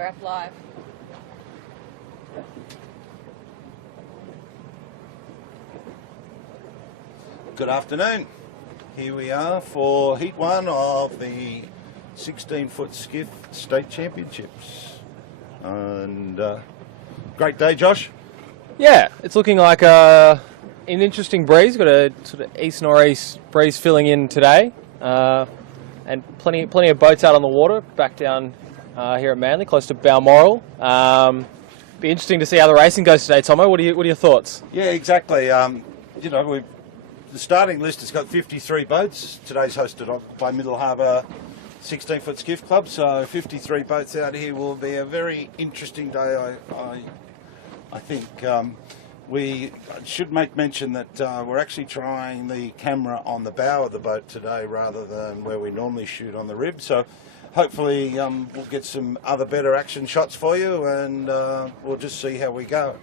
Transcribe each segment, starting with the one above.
we're up live. Good afternoon. Here we are for Heat 1 of the 16-foot skiff state championships. And great day, Josh. Yeah, it's looking like an interesting breeze. Got a sort of east-northeast breeze filling in today. And plenty of boats out on the water, back down here at Manly, close to Balmoral. Be interesting to see how the racing goes today, Tomo. What are your thoughts? Yeah, exactly. The starting list has got 53 boats. Today's hosted by Middle Harbour 16-foot skiff club, so 53 boats out here will be a very interesting day. I think we should make mention that we're actually trying the camera on the bow of the boat today rather than where we normally shoot on the rib. So hopefully we'll get some other better action shots for you, and we'll just see how we go.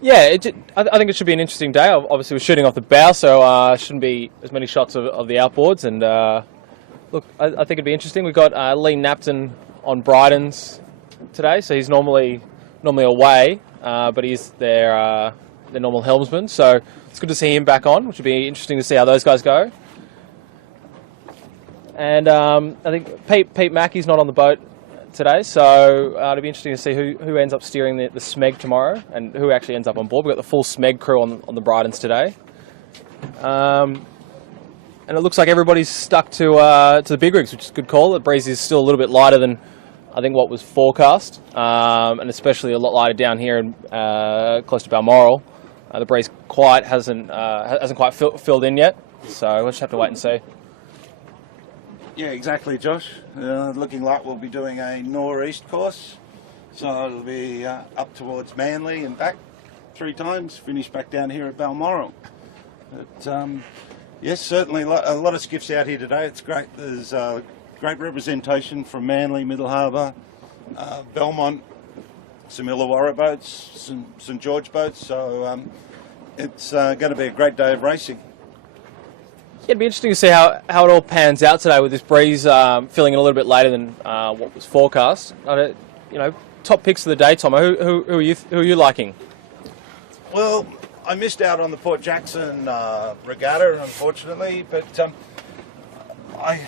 Yeah, I think it should be an interesting day. Obviously, we're shooting off the bow, so shouldn't be as many shots of the outboards. And look, I think it'd be interesting. We've got Lee Napton on Brydens today, so he's normally away, but he's their normal helmsman. So it's good to see him back on, which would be interesting to see how those guys go. And I think Pete Mackey's not on the boat today, so it'll be interesting to see who ends up steering the SMEG tomorrow and who actually ends up on board. We've got the full SMEG crew on the Brydens today. And it looks like everybody's stuck to the big rigs, which is a good call. The breeze is still a little bit lighter than I think what was forecast, and especially a lot lighter down here in, close to Balmoral. The breeze hasn't quite filled in yet, so we'll just have to wait and see. Yeah, exactly, Josh. Looking like we'll be doing a northeast course, so it'll be up towards Manly and back 3 times, finish back down here at Balmoral. But yes, certainly a lot of skiffs out here today. It's great. There's great representation from Manly, Middle Harbour, Belmont, some Illawarra boats, some St George boats. So it's going to be a great day of racing. Yeah, it'd be interesting to see how it all pans out today with this breeze filling in a little bit later than what was forecast. Top picks of the day, Tomo. Who are you liking? Well, I missed out on the Port Jackson regatta, unfortunately, but I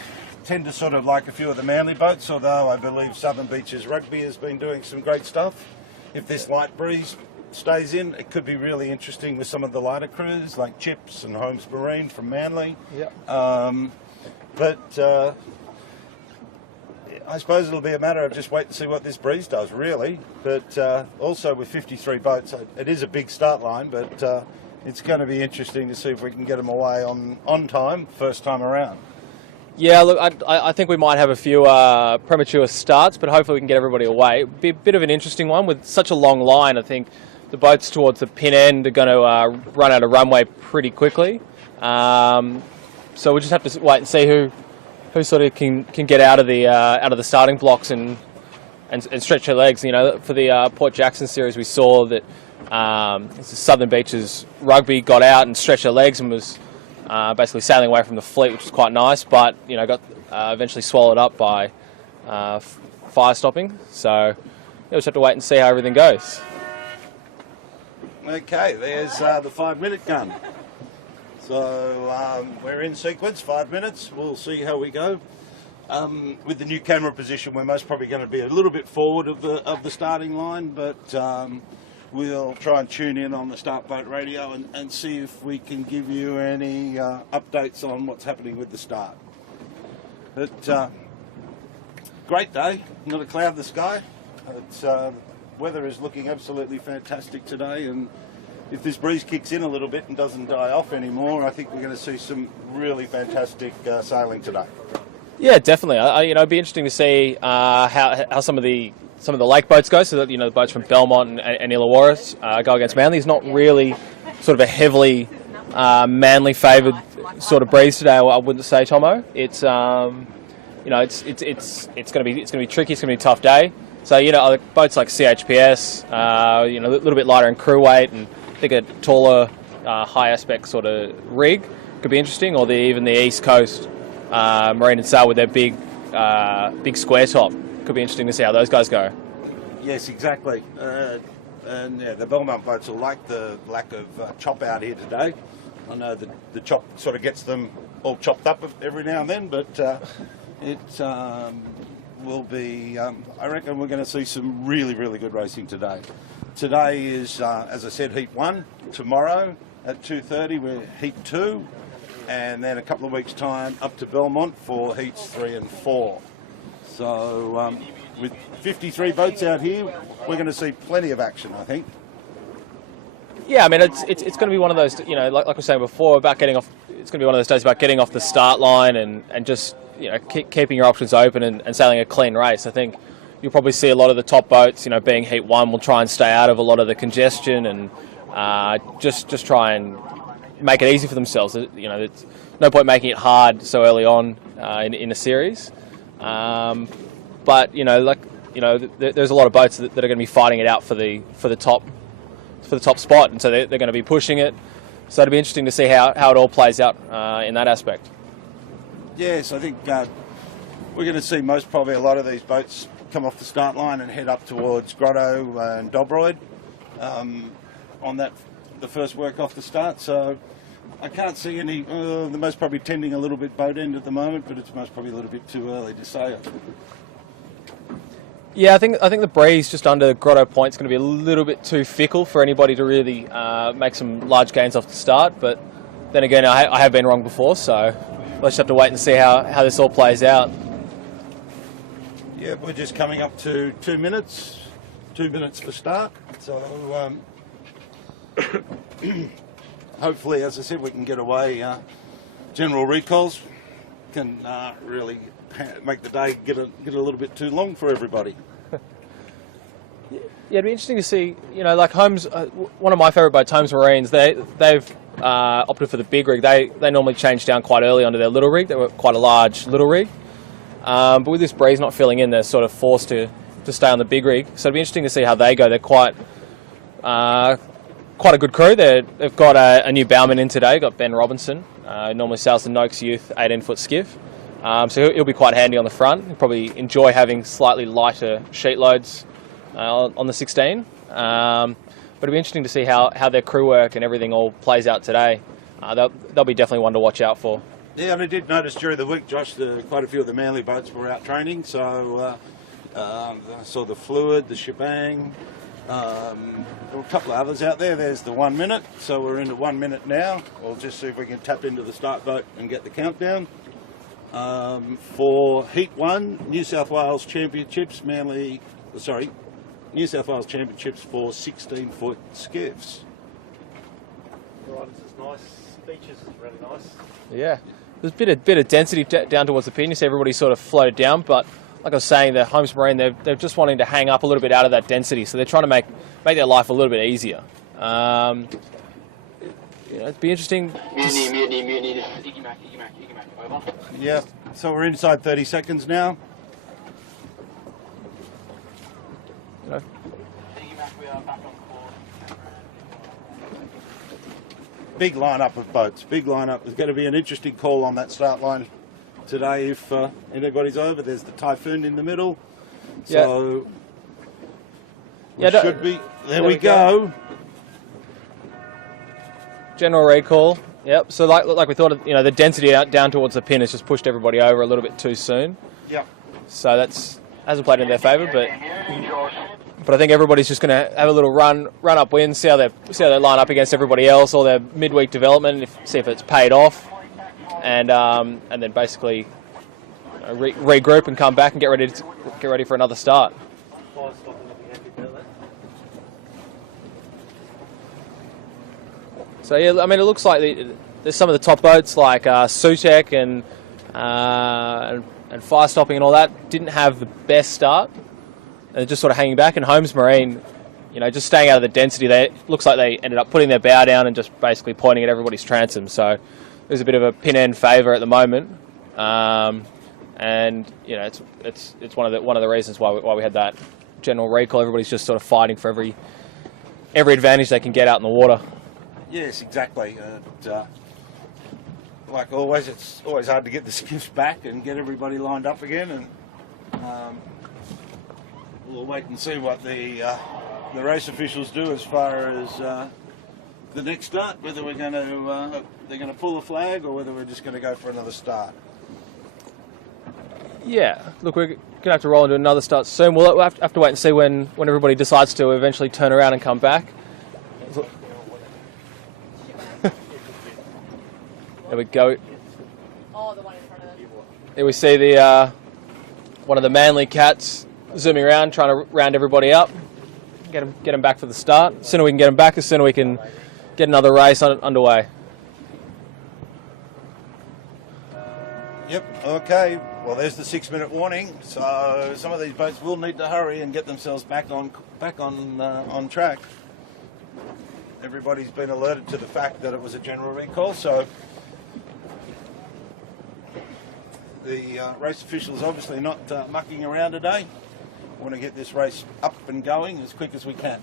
tend to sort of like a few of the Manly boats, although I believe Southern Beaches Rugby has been doing some great stuff. If this light breeze stays in, it could be really interesting with some of the lighter crews like Chips and Holmes Marine from Manly. Yeah. But I suppose it'll be a matter of just wait to see what this breeze does, really. But also with 53 boats, it is a big start line, but it's going to be interesting to see if we can get them away on time, first time around. Yeah, look, I think we might have a few premature starts, but hopefully we can get everybody away. It'll be a bit of an interesting one with such a long line. I think the boats towards the pin end are going to run out of runway pretty quickly. So we'll just have to wait and see who sort of can get out of the starting blocks and stretch their legs. You know, for the Port Jackson series, we saw that Southern Beaches Rugby got out and stretched their legs and was basically sailing away from the fleet, which was quite nice, but got eventually swallowed up by fire stopping. So we'll just have to wait and see how everything goes. Okay, there's the 5-minute gun. So we're in sequence, 5 minutes. We'll see how we go. With the new camera position, we're most probably going to be a little bit forward of the starting line, but we'll try and tune in on the start boat radio and see if we can give you any updates on what's happening with the start. But great day, not a cloud in the sky. Weather is looking absolutely fantastic today, and if this breeze kicks in a little bit and doesn't die off anymore, I think we're going to see some really fantastic sailing today. Yeah, definitely. It'd be interesting to see how some of the lake boats go. So that the boats from Belmont and Illawarra go against Manly. It's not really sort of a heavily Manly favoured sort of breeze today. I wouldn't say, Tomo. It's it's going to be tricky. It's going to be a tough day. So boats like CHPS, a little bit lighter in crew weight, and I think a taller, high aspect sort of rig could be interesting. Or even the East Coast Marine and Sail with their big square top could be interesting to see how those guys go. Yes, exactly. And yeah, the Belmont boats will like the lack of chop out here today. I know the chop sort of gets them all chopped up every now and then, but it will be, I reckon we're going to see some really, really good racing today. Today is, as I said, Heat 1. Tomorrow at 2:30 we're Heat 2. And then a couple of weeks' time up to Belmont for Heats 3 and 4. So with 53 boats out here, we're going to see plenty of action, I think. Yeah, I mean, it's going to be one of those, you know, like we were saying before, about getting off. It's going to be one of those days about getting off the start line and just, you know, keeping your options open and sailing a clean race. I think you'll probably see a lot of the top boats, you know, being Heat 1, will try and stay out of a lot of the congestion and just try and make it easy for themselves. You know, there's no point making it hard so early on in a series. But you know, there's a lot of boats that are going to be fighting it out for the top spot, and so they're going to be pushing it. So it'll be interesting to see how it all plays out in that aspect. Yes, I think we're going to see most probably a lot of these boats come off the start line and head up towards Grotto and Dobroyd on the first work off the start. So I can't see any. The most probably tending a little bit boat end at the moment, but it's most probably a little bit too early to say it. Yeah, I think the breeze just under Grotto Point is going to be a little bit too fickle for anybody to really make some large gains off the start. But then again, I have been wrong before, so let's just have to wait and see how this all plays out. Yeah, we're just coming up to 2 minutes. 2 minutes for start. So hopefully, as I said, we can get away. General recalls can really make the day get a little bit too long for everybody. Yeah, it'd be interesting to see. You know, like Holmes, one of my favourite boats, Holmes Marines. They've opted for the big rig. They normally change down quite early onto their little rig. They were quite a large little rig, but with this breeze not filling in, they're sort of forced to stay on the big rig. So it'd be interesting to see how they go. They're quite a good crew. They've got a new bowman in today. Got Ben Robinson. Normally sails the Noakes Youth 18-foot skiff. So he'll be quite handy on the front. He'll probably enjoy having slightly lighter sheet loads on the 16. But it'll be interesting to see how their crew work and everything all plays out today. They'll be definitely one to watch out for. Yeah, and I did notice during the week, Josh, quite a few of the Manly boats were out training. So I saw the Fluid, the Shebang. There were a couple of others out there. There's the 1 minute. So we're into 1 minute now. We'll just see if we can tap into the start boat and get the countdown. For Heat 1, New South Wales Championships, New South Wales Championships for 16-foot skiffs. Right, this is nice. Beaches is really nice. Yeah, there's a bit of density down towards the pin. You see everybody sort of floated down, but like I was saying, the Holmes Marine, they're just wanting to hang up a little bit out of that density, so they're trying to make their life a little bit easier. It'd be interesting. Mutiny. Over. Yeah, so we're inside 30 seconds now. We are back on course. Big lineup of boats. Big lineup. There's going to be an interesting call on that start line today if anybody's over. There's the Typhoon in the middle. So should be. There we go. General recall. Yep. So like we thought, the density out down towards the pin has just pushed everybody over a little bit too soon. Yep. So that's hasn't played in their favour, but I think everybody's just going to have a little run upwind, see how they line up against everybody else, or their midweek development, see if it's paid off, and then basically regroup and come back and get ready for another start. So yeah, I mean, it looks like there's some of the top boats like Sutek and Fire Stopping and all that didn't have the best start. They're just sort of hanging back, and Holmes Marine, just staying out of the density. Looks like they ended up putting their bow down and just basically pointing at everybody's transom. So there's a bit of a pin end favour at the moment, and it's one of the reasons why we had that general recall. Everybody's just sort of fighting for every advantage they can get out in the water. Yes, exactly. Like always, it's always hard to get the skiffs back and get everybody lined up again. And we'll wait and see what the race officials do as far as the next start. Whether we're going to they're going to pull the flag or whether we're just going to go for another start. Yeah, look, we're going to have to roll into another start soon. We'll have to wait and see when everybody decides to eventually turn around and come back. There we go. Oh, the one in front of them. Here we see the one of the Manly cats zooming around, trying to round everybody up, get them back for the start. The sooner we can get them back, the sooner we can get another race underway. Yep. Okay. Well, there's the 6-minute warning. So some of these boats will need to hurry and get themselves back on track. Everybody's been alerted to the fact that it was a general recall, so the race officials obviously not mucking around today. Want to get this race up and going as quick as we can.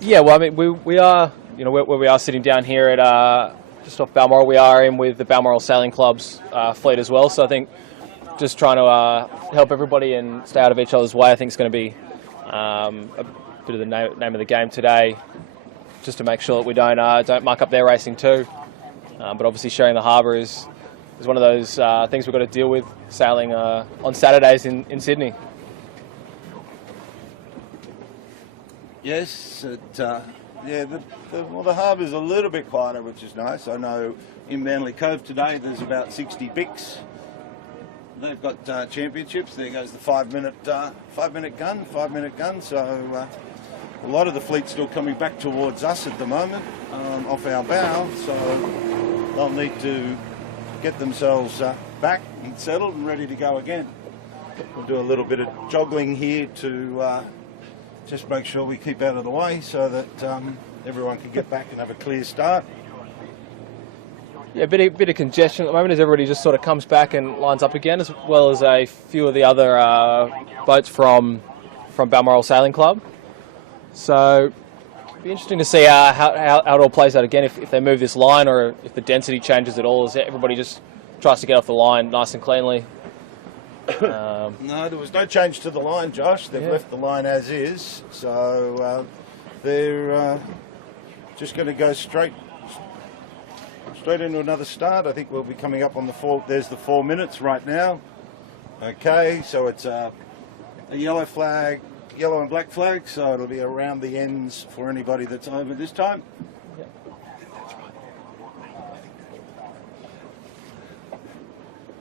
Yeah, well, I mean, we are, you know, where we are sitting down here at just off Balmoral, we are in with the Balmoral Sailing Club's fleet as well. So I think just trying to help everybody and stay out of each other's way, I think is going to be a bit of the name of the game today, just to make sure that we don't muck up their racing too. But obviously sharing the harbour is one of those things we've got to deal with sailing on Saturdays in Sydney. Yes, yeah, the harbour's a little bit quieter, which is nice. I know in Manly Cove today there's about 60 bics. They've got championships. There goes the 5-minute gun. So a lot of the fleet's still coming back towards us at the moment, off our bow. So they'll need to get themselves back and settled and ready to go again. We'll do a little bit of joggling here to just make sure we keep out of the way so that everyone can get back and have a clear start. Yeah, a bit of congestion at the moment as everybody just sort of comes back and lines up again, as well as a few of the other boats from Balmoral Sailing Club. So it'll be interesting to see how it all plays out again, if they move this line or if the density changes at all, as everybody just tries to get off the line nice and cleanly. No, there was no change to the line, Josh. They've left the line as is, so they're just going to go straight into another start. I think we'll be coming up on the 4. There's the 4 minutes right now. Okay, so it's a yellow flag, yellow and black flag, so it'll be around the ends for anybody that's over this time. Yep.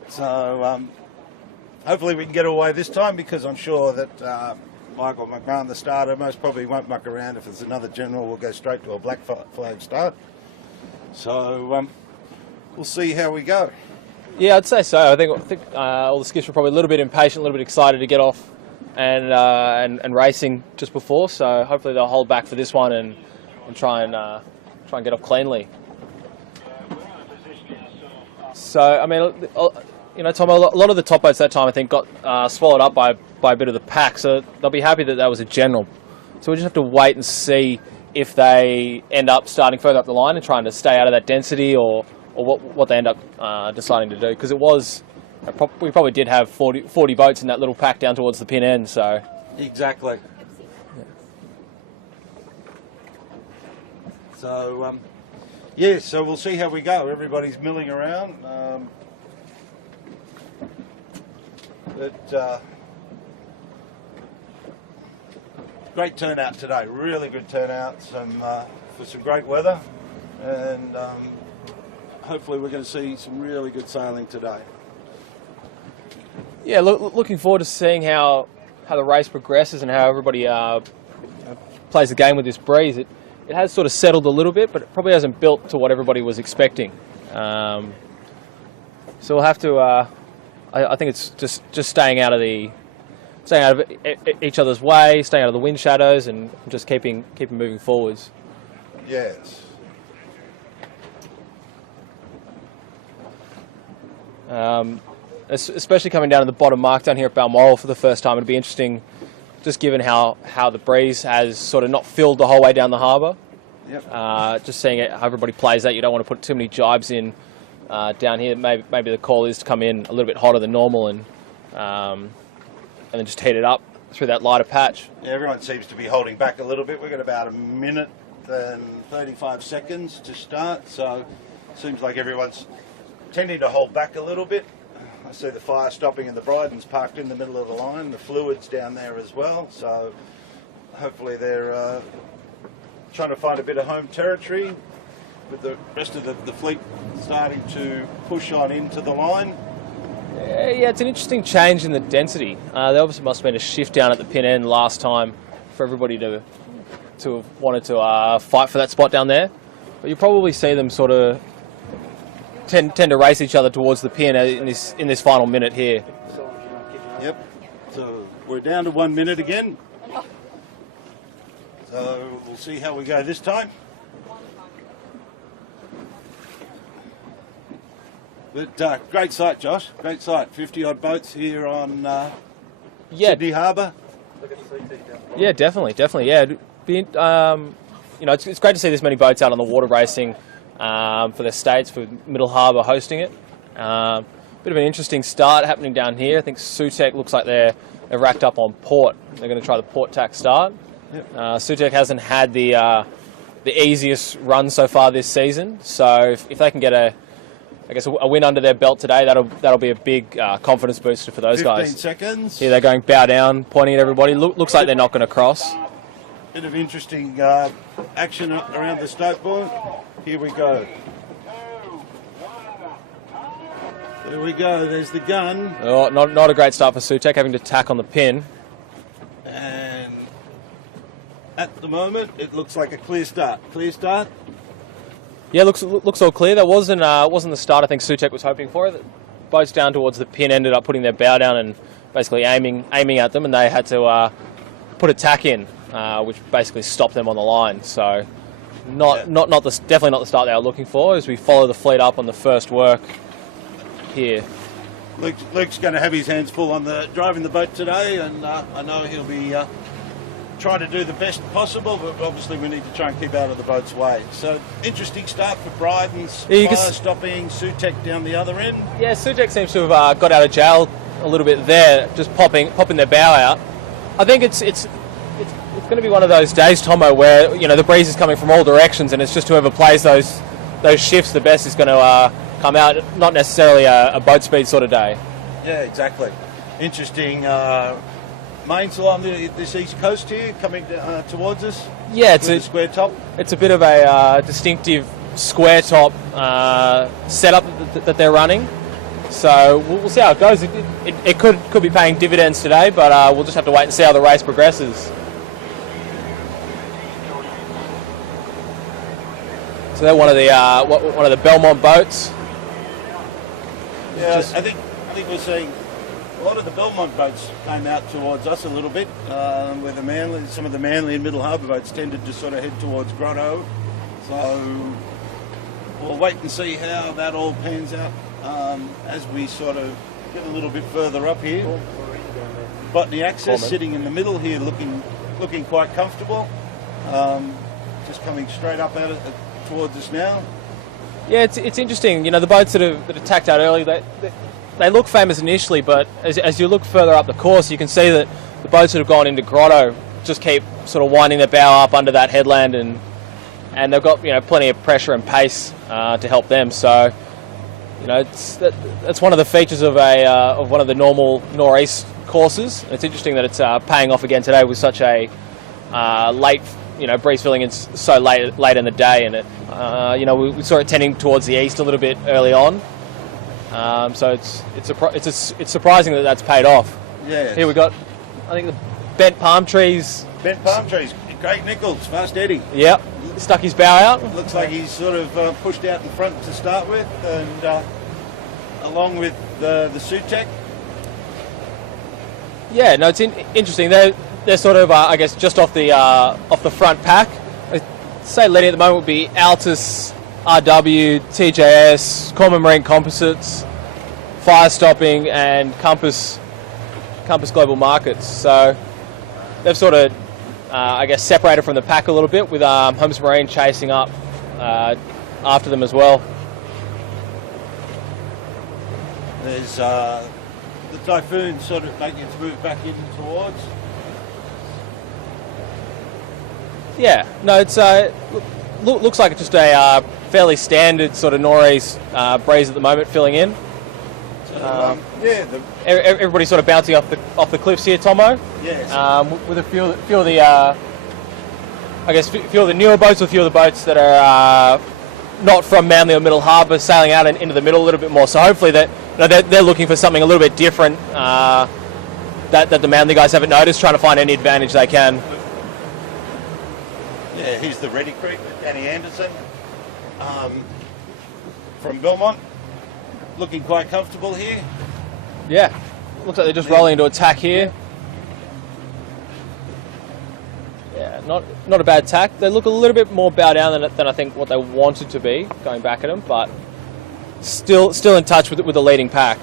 So hopefully we can get away this time, because I'm sure that Michael McMahon, the starter, most probably won't muck around. If there's another general, we'll go straight to a black flag start. So we'll see how we go. Yeah, I'd say so. I think all the skips were probably a little bit impatient, a little bit excited to get off and racing just before. So hopefully they'll hold back for this one and try and get off cleanly. So I mean, you know, Tom, a lot of the top boats that time I think got swallowed up by a bit of the pack. So they'll be happy that was a general. So we just have to wait and see if they end up starting further up the line and trying to stay out of that density, or what they end up deciding to do. Because we probably did have 40 boats in that little pack down towards the pin end. So exactly. Yeah. So yeah, so we'll see how we go. Everybody's milling around, but great turnout today. Really good turnout. For some great weather, and hopefully we're going to see some really good sailing today. Yeah, looking forward to seeing how the race progresses and how everybody plays the game with this breeze. It has sort of settled a little bit, but it probably hasn't built to what everybody was expecting. So we'll have to. I think it's just staying out of each other's way, staying out of the wind shadows, and just keeping moving forwards. Yes. Especially coming down to the bottom mark down here at Balmoral for the first time, it'll be interesting, just given how the breeze has sort of not filled the whole way down the harbour. Yep. Just seeing how everybody plays that. You don't want to put too many jibes in down here. Maybe the call is to come in a little bit hotter than normal and then just heat it up through that lighter patch. Yeah, everyone seems to be holding back a little bit. We've got about 1 minute and 35 seconds to start, so seems like everyone's tending to hold back a little bit. I see the fire stopping and the Bryden's parked in the middle of the line. The fluid's down there as well, so hopefully they're trying to find a bit of home territory, with the rest of the fleet starting to push on into the line. Yeah, it's an interesting change in the density. There obviously must have been a shift down at the pin end last time for everybody to have wanted to fight for that spot down there. But you probably see them sort of tend to race each other towards the pin in this final minute here. Yep. So we're down to 1 minute again. So we'll see how we go this time. But great sight, Josh. Great sight. 50-odd boats here on Sydney Harbour. Yeah, definitely. Yeah, it's great to see this many boats out on the water racing for the states, for Middle Harbour hosting it. Bit of an interesting start happening down here. I think Sutek looks like they're racked up on port. They're going to try the port tack start. Yep. Sutek hasn't had the easiest run so far this season, so if they can get a win under their belt today, that'll be a big confidence booster for those 15 guys. 15 seconds. Here they're going bow down, pointing at everybody. Looks like they're not going to cross. Bit of interesting action around the stoke board. Here we go. There we go. There's the gun. Oh, not a great start for Sutek, having to tack on the pin. And at the moment, it looks like a clear start. Clear start. Yeah, looks all clear. That wasn't the start I think Sutek was hoping for. The boats down towards the pin ended up putting their bow down and basically aiming at them, and they had to put a tack in, which basically stopped them on the line. So definitely not the start they were looking for. As we follow the fleet up on the first work here. Luke's going to have his hands full on driving the boat today, and I know he'll be trying to do the best possible, but obviously we need to try and keep out of the boat's way. So, interesting start for Bryden's, fire stopping, Sutek down the other end. Yeah, Sutek seems to have got out of jail a little bit there, just popping their bow out. I think it's going to be one of those days, Tomo, where the breeze is coming from all directions, and it's just whoever plays those shifts the best is going to come out. Not necessarily a boat speed sort of day. Yeah, exactly. Interesting. Mains along this east coast here, coming towards us. Yeah, it's a square top. It's a bit of a distinctive square top setup that they're running. So we'll see how it goes. It could be paying dividends today, but we'll just have to wait and see how the race progresses. So they're one of the Belmont boats. Yeah, I think we're seeing a lot of the Belmont boats came out towards us a little bit, where some of the Manly and Middle Harbour boats tended to sort of head towards Grotto. So we'll wait and see how that all pans out as we sort of get a little bit further up here. Botany Access sitting in the middle here, looking quite comfortable. Just coming straight up at it towards us now. Yeah, it's interesting. The boats that are tacked out early, they look famous initially, but as you look further up the course, you can see that the boats that have gone into Grotto just keep sort of winding their bow up under that headland, and they've got plenty of pressure and pace to help them. So that's one of the features of one of the normal nor'east courses. It's interesting that it's paying off again today with such a late breeze filling in so late in the day, and we saw it tending towards the east a little bit early on. So it's surprising that that's paid off. Yeah. Here we got, I think, the bent palm trees. Bent palm trees. Great Nichols, fast Eddie. Yep. Stuck his bow out. Looks like he's sort of pushed out in front to start with, and along with the Sutek. Yeah. No, it's interesting. They're sort of I guess just off the front pack. I'd say leading at the moment would be Altus, RW, TJS, Corman Marine Composites, Fire Stopping, and Compass Global Markets. So they've sort of, separated from the pack a little bit, with Holmes Marine chasing up after them as well. There's the Typhoon sort of making its move back in towards. Yeah, no, it's looks like it's just a fairly standard sort of nor'east breeze at the moment, filling in. Yeah, Everybody's sort of bouncing off the cliffs here, Tomo. yes. With a few of the, I guess, few of the newer boats, or a few of the boats that are not from Manly or Middle Harbour, sailing out into the middle a little bit more. So hopefully they're looking for something a little bit different that the Manly guys haven't noticed, trying to find any advantage they can. Yeah, here's the Ready Creek with Danny Anderson from Belmont, looking quite comfortable here. Yeah, looks like they're just rolling into attack here. Yeah, not a bad tack. They look a little bit more bow down than I think what they wanted to be, going back at them, but still in touch with the leading pack.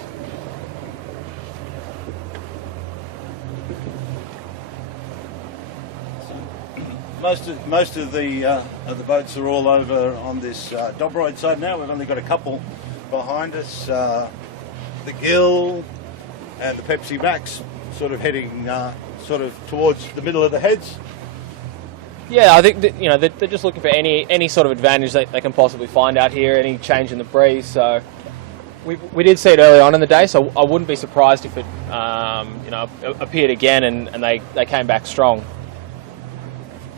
Most of the boats are all over on this Dobroyd side now. We've only got a couple behind us. The Gill and the Pepsi Max sort of heading sort of towards the middle of the heads. Yeah, I think that, they're just looking for any sort of advantage they can possibly find out here, any change in the breeze. So we did see it early on in the day, so I wouldn't be surprised if it appeared again and they came back strong.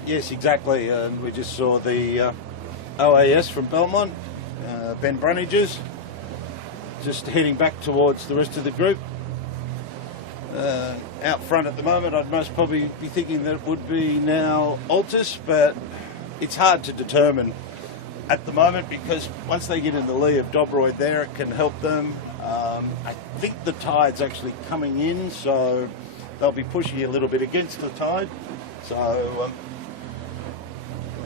Yes, exactly. And we just saw the OAS from Belmont, Ben Brunnages, just heading back towards the rest of the group. Out front at the moment, I'd most probably be thinking that it would be now Altus, but it's hard to determine at the moment because once they get in the lee of Dobroyd there, it can help them. I think the tide's actually coming in, so they'll be pushing a little bit against the tide. So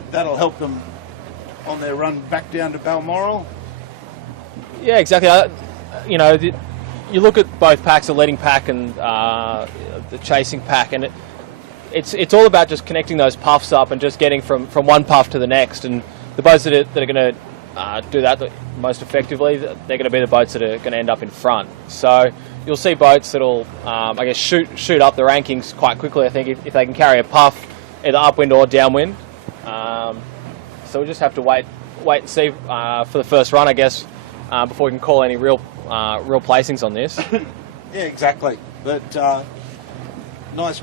that'll help them on their run back down to Balmoral. Yeah, exactly. You look at both packs, the leading pack and the chasing pack, and it's all about just connecting those puffs up and just getting from one puff to the next. And the boats that are going to do that most effectively, they're going to be the boats that are going to end up in front. So you'll see boats that'll, I guess, shoot up the rankings quite quickly, I think, if they can carry a puff, either upwind or downwind. So we'll just have to wait and see for the first run, I guess, before we can call any real placings on this. Yeah, exactly. But a nice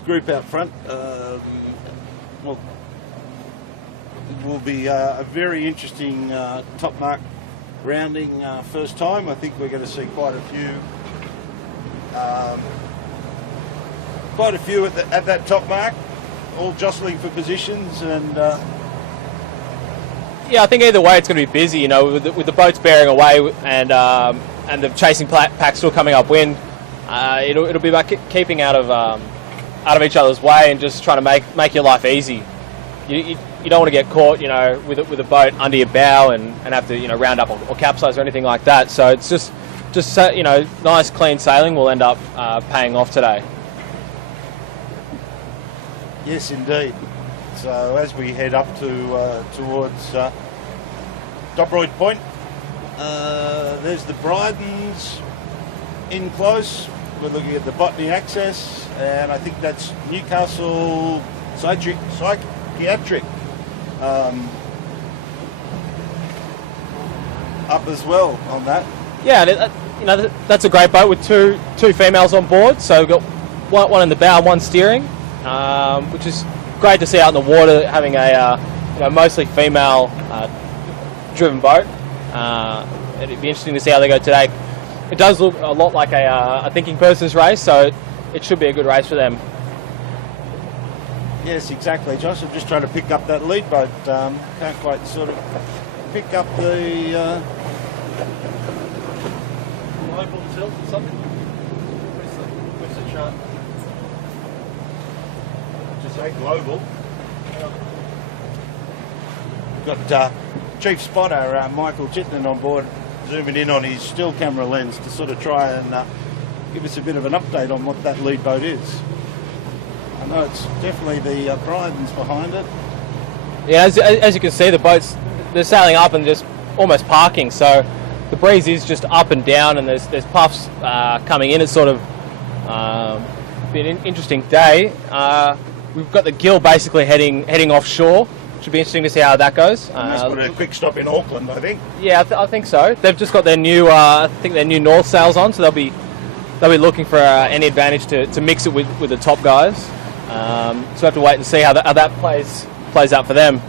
group out front. Well, it will be a very interesting top mark rounding first time. I think we're going to see quite a few at that top mark, all jostling for positions and. Yeah, I think either way it's going to be busy. With the boats bearing away and the chasing pack still coming upwind, it'll be about keeping out of each other's way and just trying to make your life easy. You don't want to get caught, with a boat under your bow and have to round up or capsize or anything like that. So it's just nice clean sailing will end up paying off today. Yes, indeed. So as we head up towards Dobroyd Point, there's the Brydens in close. We're looking at the Botany Access, and I think that's Newcastle Psychiatric up as well on that. Yeah, that's a great boat with two females on board. So we've got one in the bow, one steering, which is great to see out in the water, having a mostly female driven boat. It'd be interesting to see how they go today. It does look a lot like a thinking person's race, so it should be a good race for them. Yes, exactly, Josh. I'm just trying to pick up that lead boat. Can't quite sort of pick up the Global tilt or something? Where's the chart? Just say global. Got Chief Spotter Michael Chittenden on board, zooming in on his still camera lens to sort of try and give us a bit of an update on what that lead boat is. I know it's definitely the Brydens behind it. Yeah, as you can see, the boats, they're sailing up and just almost parking, so the breeze is just up and down, and there's puffs coming in. It's sort of been an interesting day. we've got the gill basically heading offshore. Should be interesting to see how that goes. That's got a quick stop in Auckland, I think. Yeah, I think so. They've just got their new, I think their new north sails on, so they'll be looking for any advantage to mix it with the top guys. So we'll have to wait and see how that plays out for them.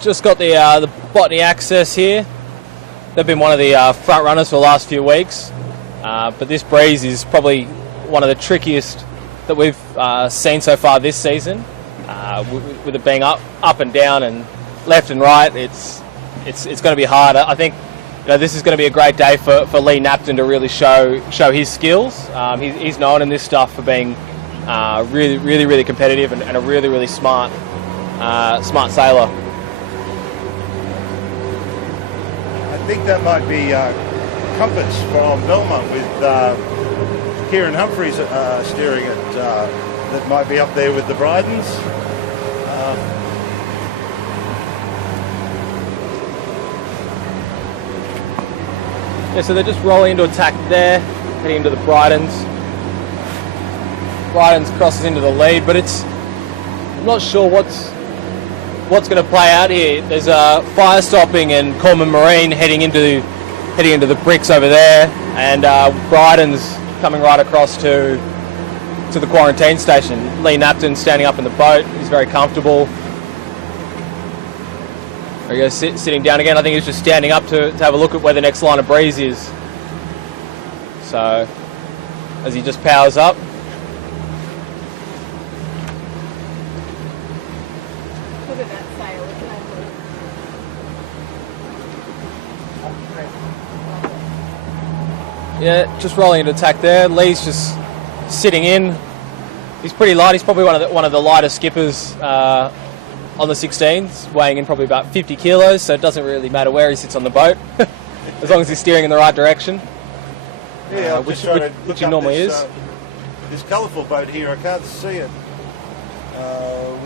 Just got the Botany Access here. They've been one of the front runners for the last few weeks, but this breeze is probably one of the trickiest that we've seen so far this season. With it being up and down and left and right, it's going to be hard. I think this is going to be a great day for Lee Napton to really show his skills. He's known in this stuff for being really competitive and a really smart sailor. I think that might be Compass from Belmont with Kieran Humphreys steering it. That might be up there with the Brydens. Yeah, so they're just rolling into attack there, heading into the Brydens. Brydens crosses into the lead, but I'm not sure what's going to play out here. There's fire stopping and Corman Marine heading into the bricks over there, and Brydens coming right across to the quarantine station. Lee Napton standing up in the boat. He's very comfortable. There he goes, sitting down again. I think he's just standing up to have a look at where the next line of breeze is. So as he just powers up. Look at that sail. Yeah, just rolling into attack there. Lee's just sitting in. He's pretty light. He's probably one of the lightest skippers on the 16s, weighing in probably about 50 kilos, so it doesn't really matter where he sits on the boat, as long as he's steering in the right direction. Yeah, which he normally is. This colourful boat here, I can't see it.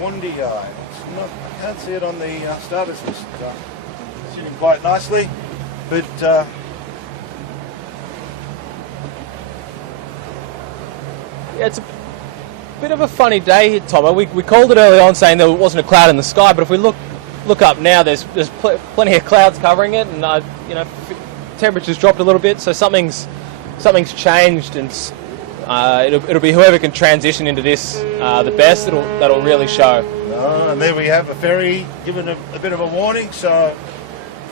Wondy Eye. I can't see it on the starters list. Sitting quite nicely, but Yeah, it's a bit of a funny day here, Tomo. We called it early on saying there wasn't a cloud in the sky, but if we look up now, there's plenty of clouds covering it, and temperature's dropped a little bit, so something's changed, and it'll be whoever can transition into this the best that'll really show. And there we have a ferry given a bit of a warning, so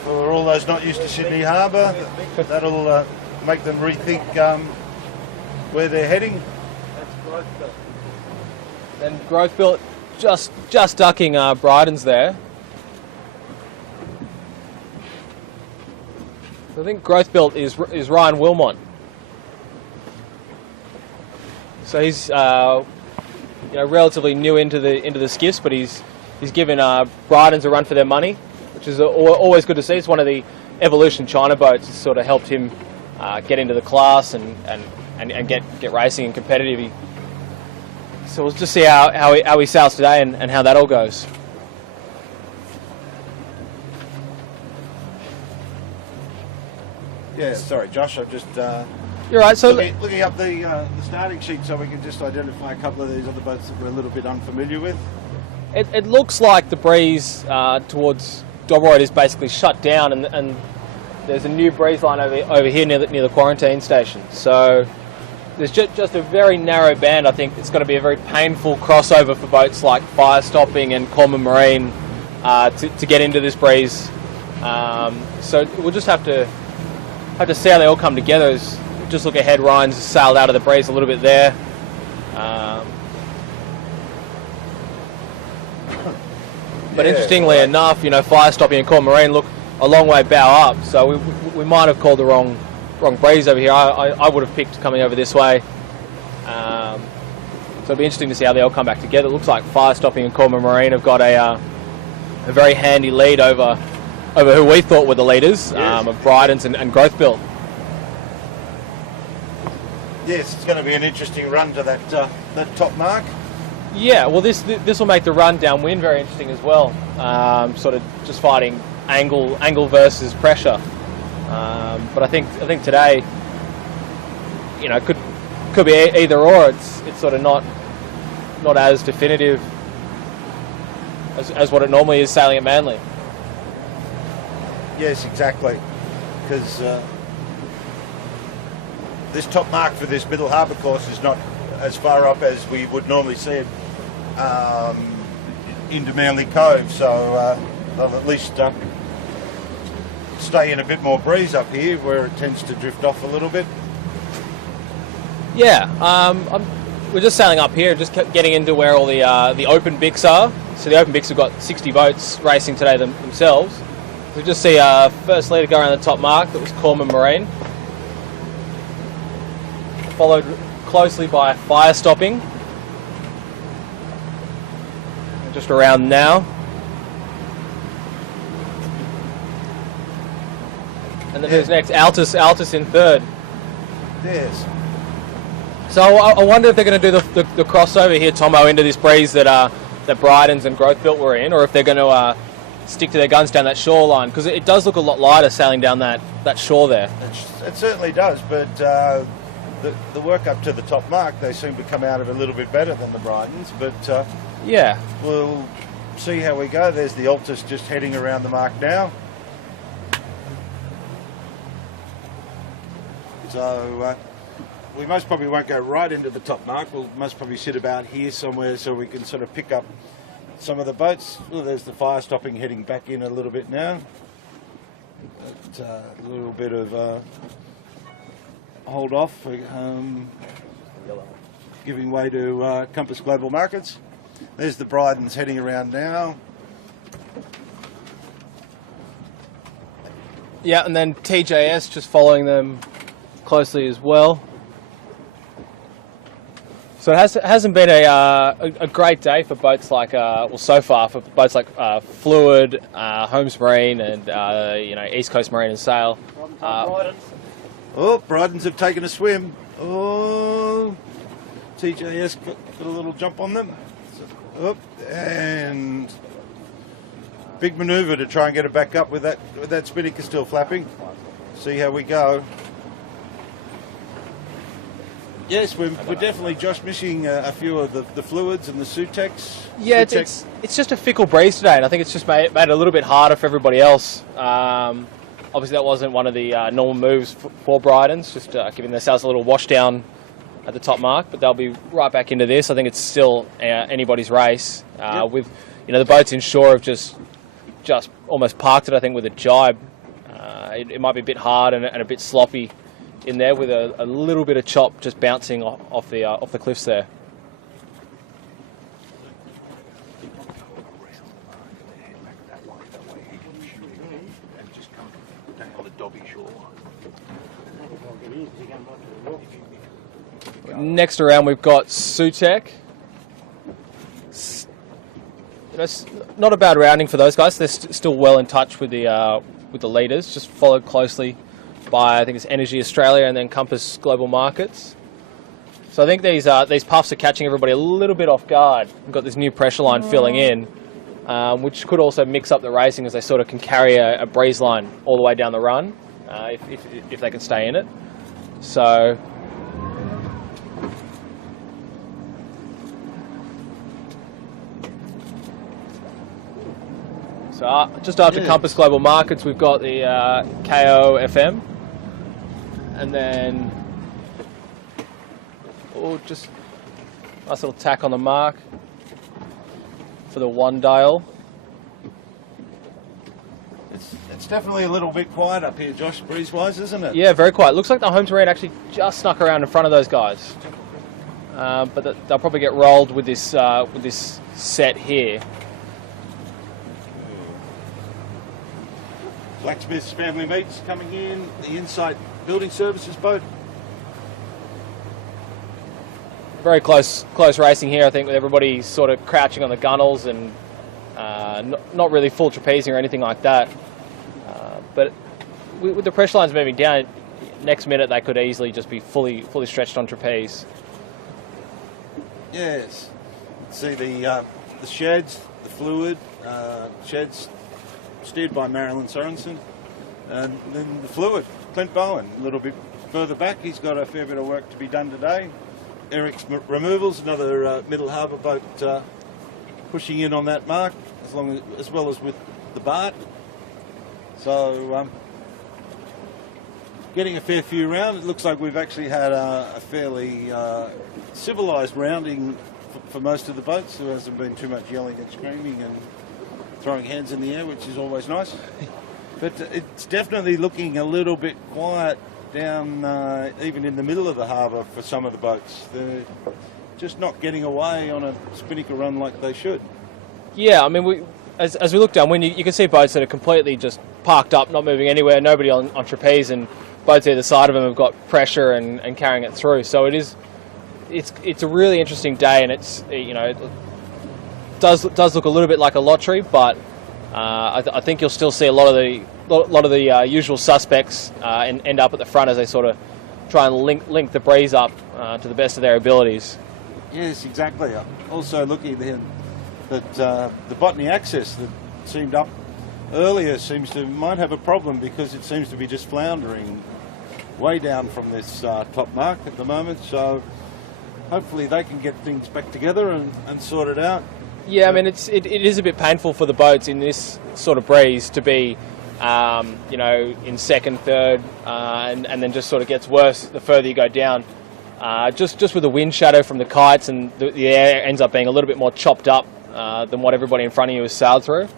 for all those not used to Sydney Harbour, that'll make them rethink where they're heading. Then Growth Built just ducking Brydens there. So I think Growth Built is Ryan Wilmot. So he's relatively new into the skiffs, but he's given Brydens a run for their money, which is always good to see. It's one of the Evolution China boats. It's sort of helped him get into the class and get racing and competitive. So we'll just see how he sails today and how that all goes. Yeah, sorry, Josh. I'm just You're right. So looking up the starting sheet so we can just identify a couple of these other boats that we're a little bit unfamiliar with. it looks like the breeze towards Dobroyd is basically shut down, and there's a new breeze line over here near the quarantine station. So there's just a very narrow band. I think it's going to be a very painful crossover for boats like Fire Stopping and Corman Marine to get into this breeze. So we'll just have to see how they all come together. Just look ahead, Ryan's sailed out of the breeze a little bit there. But interestingly enough, Fire Stopping and Corman Marine look a long way bow up. So we might have called the wrong breeze over here. I would have picked coming over this way. So it'll be interesting to see how they all come back together. It looks like Fire Stopping and Corman Marine have got a very handy lead over who we thought were the leaders, of Brydens and Growth Built. Yes, it's going to be an interesting run to that top mark. Yeah, well, this will make the run downwind very interesting as well. Sort of just fighting angle versus pressure. But I think today you know, could be either or. It's sort of not as definitive as what it normally is sailing at Manly. Yes, exactly. Because this top mark for this Middle Harbour course is not as far up as we would normally see it into Manly Cove, so they'll at least stay in a bit more breeze up here where it tends to drift off a little bit. Yeah, we're just sailing up here, just getting into where all the open bics are. So the open bics have got 60 boats racing today themselves. We just see first leader go around the top mark. That was Corman Marine, followed closely by Fire Stopping. Just around now. And then who's next? Altus in third. Yes. So I wonder if they're going to do the crossover here, Tomo, into this breeze that Bryden's and Growth Built were in, or if they're going to stick to their guns down that shoreline, because it does look a lot lighter sailing down that shore there. It certainly does, but the work up to the top mark, they seem to come out of it a little bit better than the Brydens, but yeah, we'll see how we go. There's the Altus just heading around the mark now. So we most probably won't go right into the top mark. We'll most probably sit about here somewhere so we can sort of pick up some of the boats. Well, there's the Fire Stopping heading back in a little bit now. But, a little bit of hold off, giving way to Compass Global Markets. There's the Brydens heading around now. Yeah, and then TJS just following them closely as well. So it hasn't been a great day for boats like, well, so far for boats like Fluid, Holmes Marine, and you know, East Coast Marine and Sail. Oh, Brydens have taken a swim. Oh, TJS got a little jump on them. Oh, and big manoeuvre to try and get it back up with that spinnaker still flapping. See how we go. Yes, we're definitely, Josh, missing a few of the fluids and the Sutex. Yeah, it's just a fickle breeze today, and I think it's just made it a little bit harder for everybody else. Obviously, that wasn't one of the normal moves for Brydens, just giving themselves a little wash down at the top mark, but they'll be right back into this. I think it's still anybody's race. Yep. With, you know, the boats inshore have just almost parked it, I think, with a jibe. It might be a bit hard and a bit sloppy in there, with a little bit of chop just bouncing off the cliffs there. Next around we've got Sutek. You know, it's not a bad rounding for those guys. They're still well in touch with the leaders. Just followed closely by, I think it's Energy Australia and then Compass Global Markets. So I think these puffs are catching everybody a little bit off guard. We've got this new pressure line filling in, which could also mix up the racing, as they sort of can carry a breeze line all the way down the run if they can stay in it. So just after Compass Global Markets, we've got the KO FM, and then just nice little tack on the mark for the one dial. It's definitely a little bit quiet up here, Josh, breeze-wise, isn't it? Yeah, very quiet. Looks like the Holmes Marine actually just snuck around in front of those guys, but they'll probably get rolled with this set here. Blacksmith's Family Meats coming in, the Insight Building Services boat. Very close racing here, I think, with everybody sort of crouching on the gunnels and not really full trapezing or anything like that. But with the pressure lines moving down, next minute they could easily just be fully stretched on trapeze. Yes. See the sheds, the fluid, sheds steered by Marilyn Sorensen, and then the fluid Clint Bowen. A little bit further back, he's got a fair bit of work to be done today. Eric's Removals, another Middle Harbour boat pushing in on that mark, as well as with the Bart. So getting a fair few round. It looks like we've actually had a fairly civilised rounding for most of the boats. There hasn't been too much yelling and screaming and throwing hands in the air, which is always nice. But it's definitely looking a little bit quiet down even in the middle of the harbour for some of the boats. They're just not getting away on a spinnaker run like they should. Yeah, I mean, as we look down, you can see boats that are completely just parked up, not moving anywhere, nobody on trapeze, and boats either side of them have got pressure and carrying it through. So it's a really interesting day, and it does look a little bit like a lottery, but I think you'll still see a lot of the usual suspects end up at the front as they sort of try and link the breeze up to the best of their abilities. Yes, exactly. Also looking there that the Botany Access that seemed up earlier might have a problem, because it seems to be just floundering way down from this top mark at the moment. So hopefully they can get things back together and sort it out. Yeah, I mean, it is a bit painful for the boats in this sort of breeze to be, in second, third, and then just sort of gets worse the further you go down. Just with the wind shadow from the kites, and the air ends up being a little bit more chopped up than what everybody in front of you has sailed through.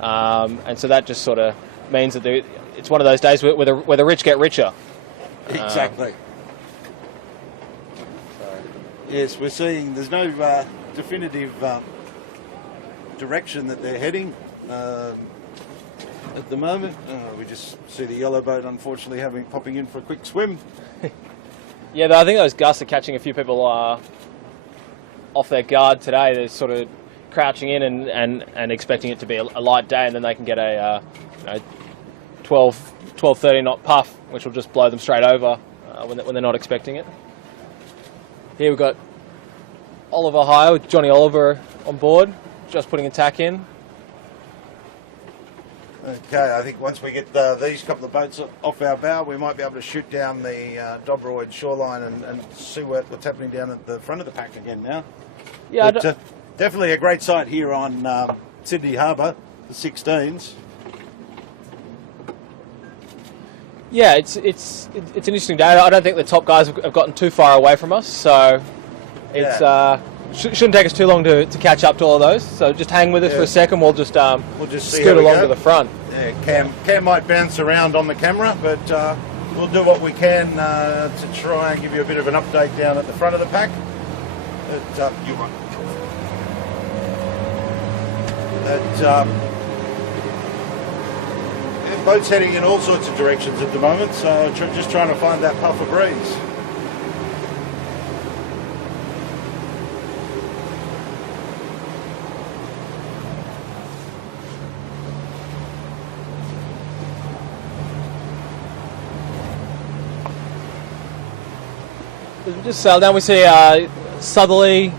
And so that just sort of means that it's one of those days where the rich get richer. Exactly. Yes, we're seeing there's no definitive direction that they're heading at the moment. We just see the yellow boat, unfortunately, popping in for a quick swim. Yeah, I think those gusts are catching a few people off their guard today. They're sort of crouching in and expecting it to be a light day, and then they can get a 12-13 knot puff, which will just blow them straight over when they're not expecting it. Here we've got Oliver Hire with Johnny Oliver on board, just putting a tack in. Okay, I think once we get these couple of boats off our bow, we might be able to shoot down the Dobroyd shoreline and see what's happening down at the front of the pack again now. Yeah, but, definitely a great sight here on Sydney Harbour, the 16s. Yeah, it's an interesting day. I don't think the top guys have gotten too far away from us, so it's shouldn't take us too long to catch up to all of those. So just hang with us for a second. We'll just scoot along to the front. Yeah, Cam might bounce around on the camera, but we'll do what we can to try and give you a bit of an update down at the front of the pack. Boats heading in all sorts of directions at the moment, so just trying to find that puff of breeze. Just sail down. We see Southerly,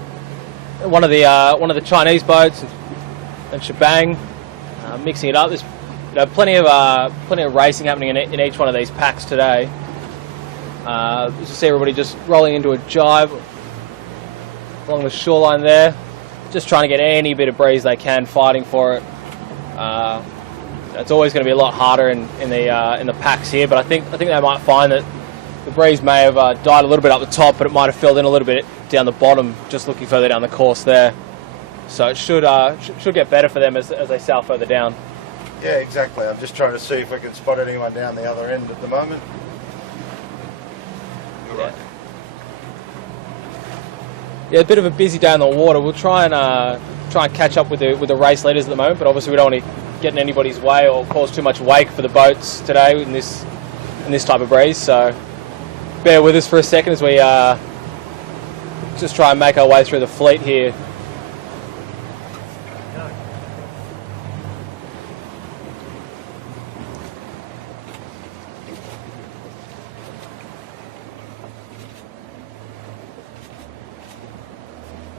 one of the Chinese boats, and Shebang, mixing it up. There's plenty of racing happening in each one of these packs today. You see everybody just rolling into a jibe along the shoreline there, just trying to get any bit of breeze they can, fighting for it. It's always going to be a lot harder in the packs here, but I think they might find that the breeze may have died a little bit up the top, but it might have filled in a little bit down the bottom, just looking further down the course there. So it should get better for them as they sail further down. Yeah, exactly. I'm just trying to see if we can spot anyone down the other end at the moment. You're right. Yeah, a bit of a busy day on the water. We'll try and catch up with the race leaders at the moment, but obviously we don't want to get in anybody's way or cause too much wake for the boats today in this type of breeze. So bear with us for a second as we just try and make our way through the fleet here.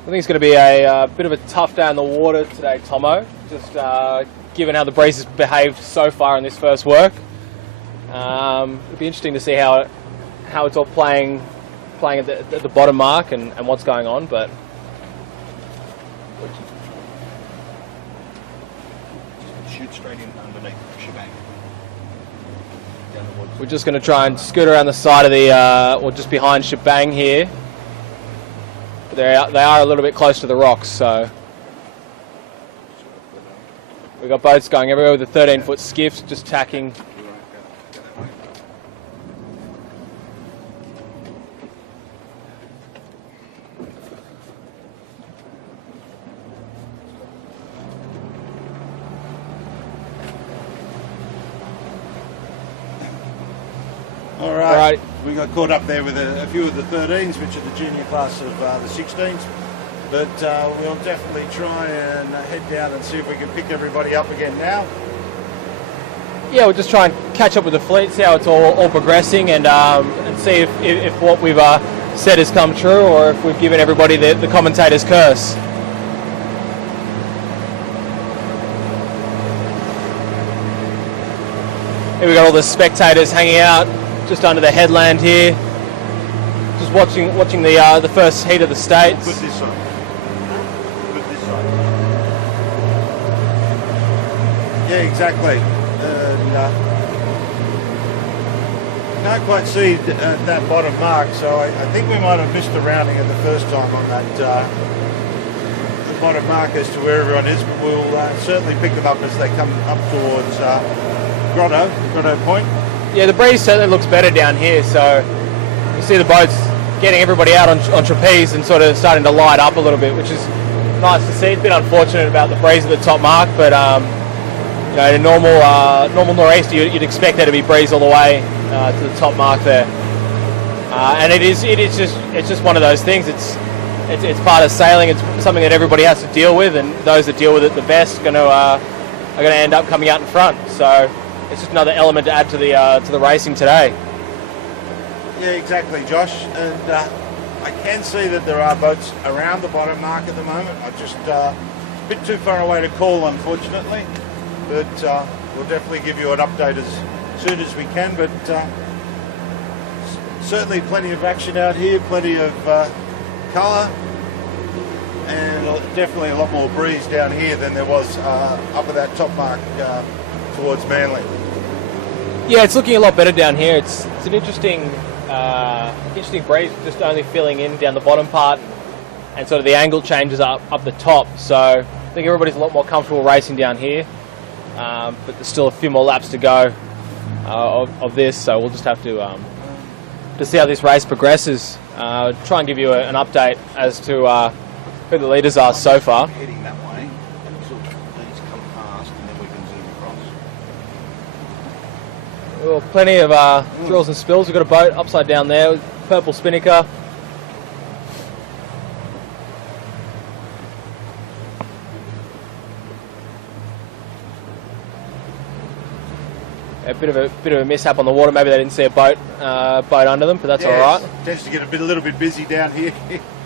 I think it's going to be a bit of a tough day on the water today, Tomo, just given how the breeze has behaved so far in this first work. It'll be interesting to see how it's all playing at the bottom mark and what's going on, but Shoot straight in underneath shebang. we're just going to try and scoot around the side of the, or just behind shebang here. But they are a little bit close to the rocks, so we've got boats going everywhere with the 13-foot skiffs just tacking. All right. We got caught up there with a few of the 13s, which are the junior class of the 16s. But we'll definitely try and head down and see if we can pick everybody up again now. Yeah, we'll just try and catch up with the fleet, see how it's all progressing, and see if what we've said has come true, or if we've given everybody the commentator's curse. Here we got all the spectators hanging out just under the headland here, just watching the first heat of the States. Put this on. Put this on. Yeah, exactly. Can't quite see that bottom mark, so I think we might have missed the rounding at the first time on that the bottom mark as to where everyone is, but we'll certainly pick them up as they come up towards Grotto Point. Yeah, the breeze certainly looks better down here, so you see the boats getting everybody out on trapeze and sort of starting to light up a little bit, which is nice to see. It's been unfortunate about the breeze at the top mark, but you know, in a normal nor'easter, you'd expect there to be breeze all the way to the top mark there, and it's just one of those things. It's part of sailing. It's something that everybody has to deal with, and those that deal with it the best are going to end up coming out in front. So it's just another element to add to the racing today. Yeah, exactly, Josh. And I can see that there are boats around the bottom mark at the moment. I'm just a bit too far away to call, unfortunately. But we'll definitely give you an update as soon as we can. But certainly plenty of action out here, plenty of colour, and definitely a lot more breeze down here than there was up at that top mark towards Manly. Yeah, it's looking a lot better down here. It's an interesting breeze, just only filling in down the bottom part, and sort of the angle changes up the top. So I think everybody's a lot more comfortable racing down here. But there's still a few more laps to go of this, so we'll just have to see how this race progresses. Try and give you an update as to who the leaders are so far. Heading that way until these come past, and then we can zoom across. Well, plenty of thrills and spills. We've got a boat upside down there with purple spinnaker. A bit of a mishap on the water. Maybe they didn't see a boat under them, but that's all right. Tends to get a little bit busy down here.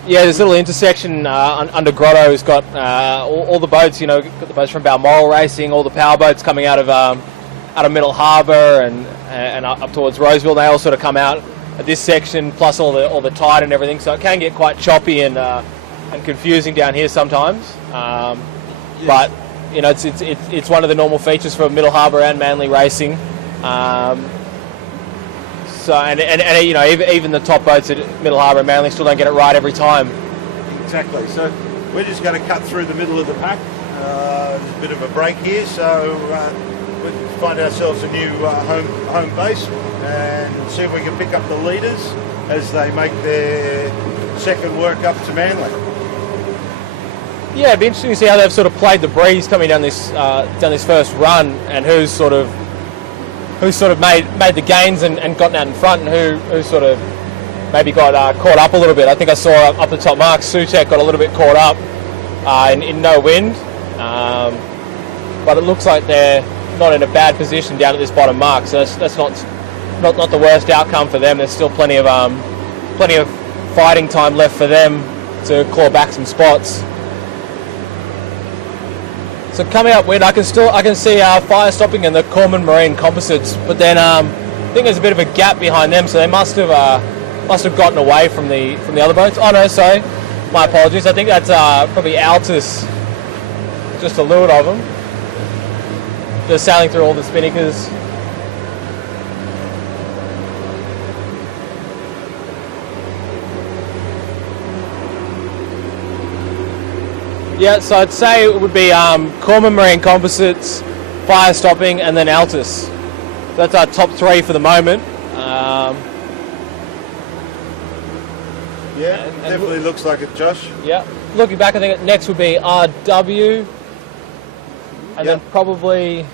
Yeah, this little intersection under Grotto has got all the boats. You know, got the boats from Balmoral Racing, all the power boats coming out of Middle Harbour and up towards Roseville. They all sort of come out at this section, plus all the tide and everything. So it can get quite choppy and confusing down here sometimes. Yes. But you know, it's one of the normal features for Middle Harbour and Manly Racing. So and you know, even the top boats at Middle Harbour and Manly still don't get it right every time. Exactly. So we're just going to cut through the middle of the pack. There's a bit of a break here, so we'll find ourselves a new home base and see if we can pick up the leaders as they make their second work up to Manly. Yeah, it'd be interesting to see how they've sort of played the breeze coming down this first run, and who's sort of made the gains and gotten out in front, and who sort of maybe got caught up a little bit. I think I saw up the top mark, Sutek got a little bit caught up in no wind, but it looks like they're not in a bad position down at this bottom mark. So that's not the worst outcome for them. There's still plenty of fighting time left for them to claw back some spots. So coming up wind, I can see fire stopping in the Corman Marine composites, but then think there's a bit of a gap behind them, so they must have gotten away from the other boats. Oh no, sorry, my apologies. I think that's probably Altus, just a leeward of them, just sailing through all the spinnakers. Yeah, so I'd say it would be Corman Marine Composites, Fire Stopping, and then Altus. That's our top three for the moment. Yeah, definitely looks like it, Josh. Yeah. Looking back, I think next would be RW, and then probably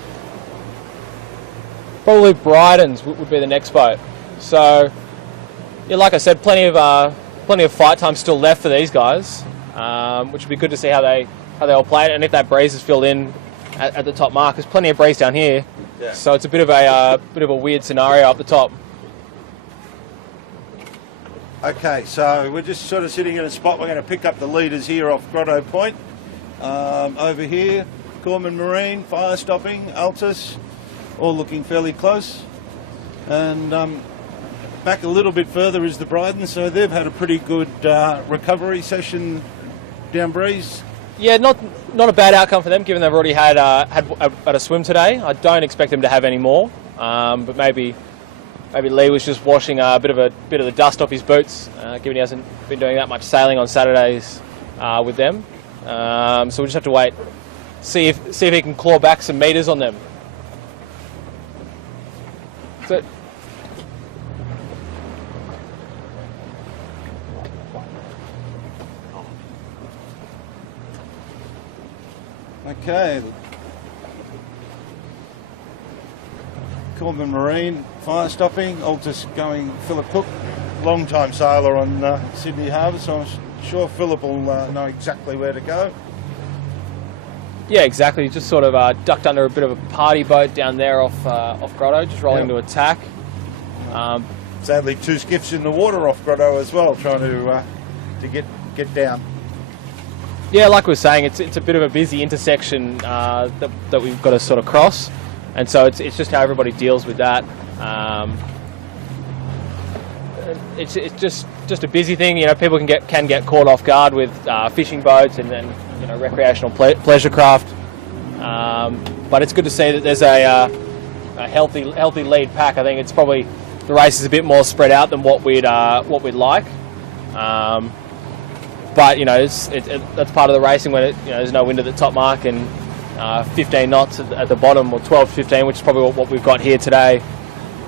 Bryden's would be the next boat. So, yeah, like I said, plenty of fight time still left for these guys, which would be good to see how they all play it, and if that breeze is filled in at the top mark. There's plenty of breeze down here, so it's a bit of a weird scenario up the top. Okay, so we're just sort of sitting in a spot. We're going to pick up the leaders here off Grotto Point. Over here, Corman Marine, Fire Stopping, Altus, all looking fairly close. And back a little bit further is the Bryden, so they've had a pretty good recovery session down breeze. Yeah, not a bad outcome for them, given they've already had a swim today. I don't expect them to have any more, but maybe Lee was just washing a bit of the dust off his boots, given he hasn't been doing that much sailing on Saturdays with them. So we'll just have to wait, see if he can claw back some meters on them. So, okay. Corman Marine, Fire Stopping, Altus going Philip Cook, long-time sailor on Sydney Harbour, so I'm sure Philip will know exactly where to go. Yeah, exactly. Just sort of ducked under a bit of a party boat down there off Grotto, just rolling to attack. Sadly, two skiffs in the water off Grotto as well, trying to get down. Yeah, like we were saying, it's a bit of a busy intersection that we've got to sort of cross, and so it's just how everybody deals with that. It's just a busy thing. You know, people can get caught off guard with fishing boats and then recreational pleasure craft. But it's good to see that there's a healthy lead pack. I think it's probably the race is a bit more spread out than what we'd like. But that's part of the racing when there's no wind at the top mark and 15 knots at the bottom, or 12-15, which is probably what we've got here today.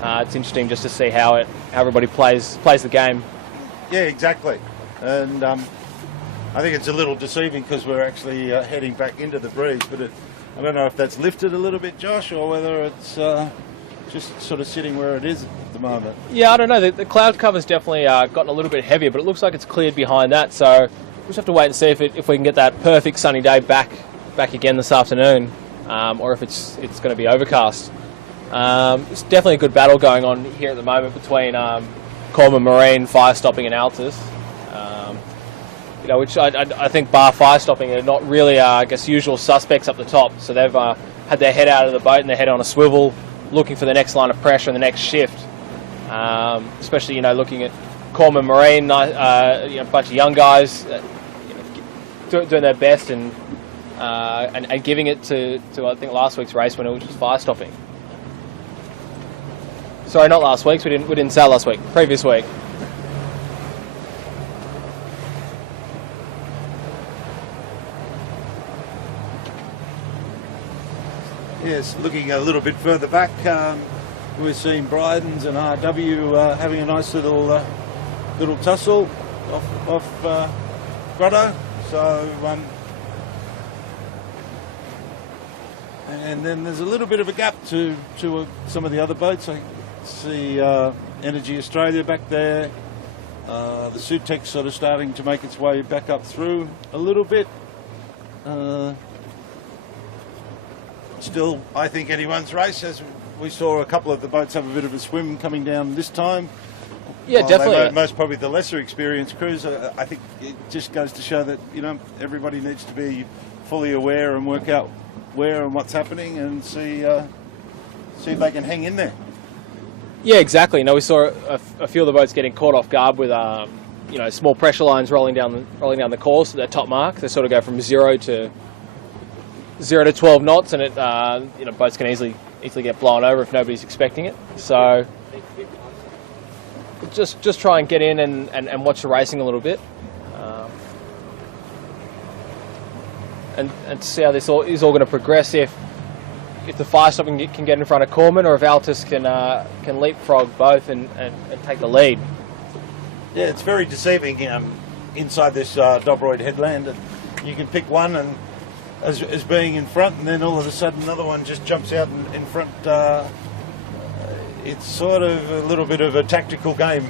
It's interesting just to see how everybody plays the game. Yeah, exactly. And I think it's a little deceiving because we're actually heading back into the breeze, but I don't know if that's lifted a little bit, Josh, or whether it's just sort of sitting where it is at the moment. Yeah, I don't know. The cloud cover's definitely gotten a little bit heavier, but it looks like it's cleared behind that, so we'll just have to wait and see if we can get that perfect sunny day back again this afternoon, or if it's going to be overcast. It's definitely a good battle going on here at the moment between Corman Marine, Fire Stopping, and Altus. Which I think bar Fire Stopping are not really, usual suspects up the top. So they've had their head out of the boat and their head on a swivel, looking for the next line of pressure and the next shift. Especially, looking at Corman Marine, a bunch of young guys, doing their best and giving it to I think last week's race winner, which was Fire Stopping. Sorry, not last week's. We didn't sail last week. Previous week. Yes, looking a little bit further back, we're seeing Bryden's and RW having a nice little tussle off Grotto. So, and then there's a little bit of a gap to some of the other boats. I see Energy Australia back there. The Sutex sort of starting to make its way back up through a little bit. Still, I think anyone's race, as we saw a couple of the boats have a bit of a swim coming down this time. Yeah, definitely. Most probably the lesser experienced crews. I think it just goes to show that everybody needs to be fully aware and work out where and what's happening and see if they can hang in there. Yeah, exactly. You know, we saw a few of the boats getting caught off guard with you know, small pressure lines rolling down the course at their top mark. They sort of go from 0 to 12 knots, and it you know, boats can easily get blown over if nobody's expecting it. So just try and get in and watch the racing a little bit, and see how this is all going to progress. If the fire stopping can get in front of Corman, or if Altus can leapfrog both and take the lead. Yeah, it's very deceiving inside this Dobroyd headland. And you can pick one and as being in front, and then all of a sudden another one just jumps out in front. It's sort of a little bit of a tactical game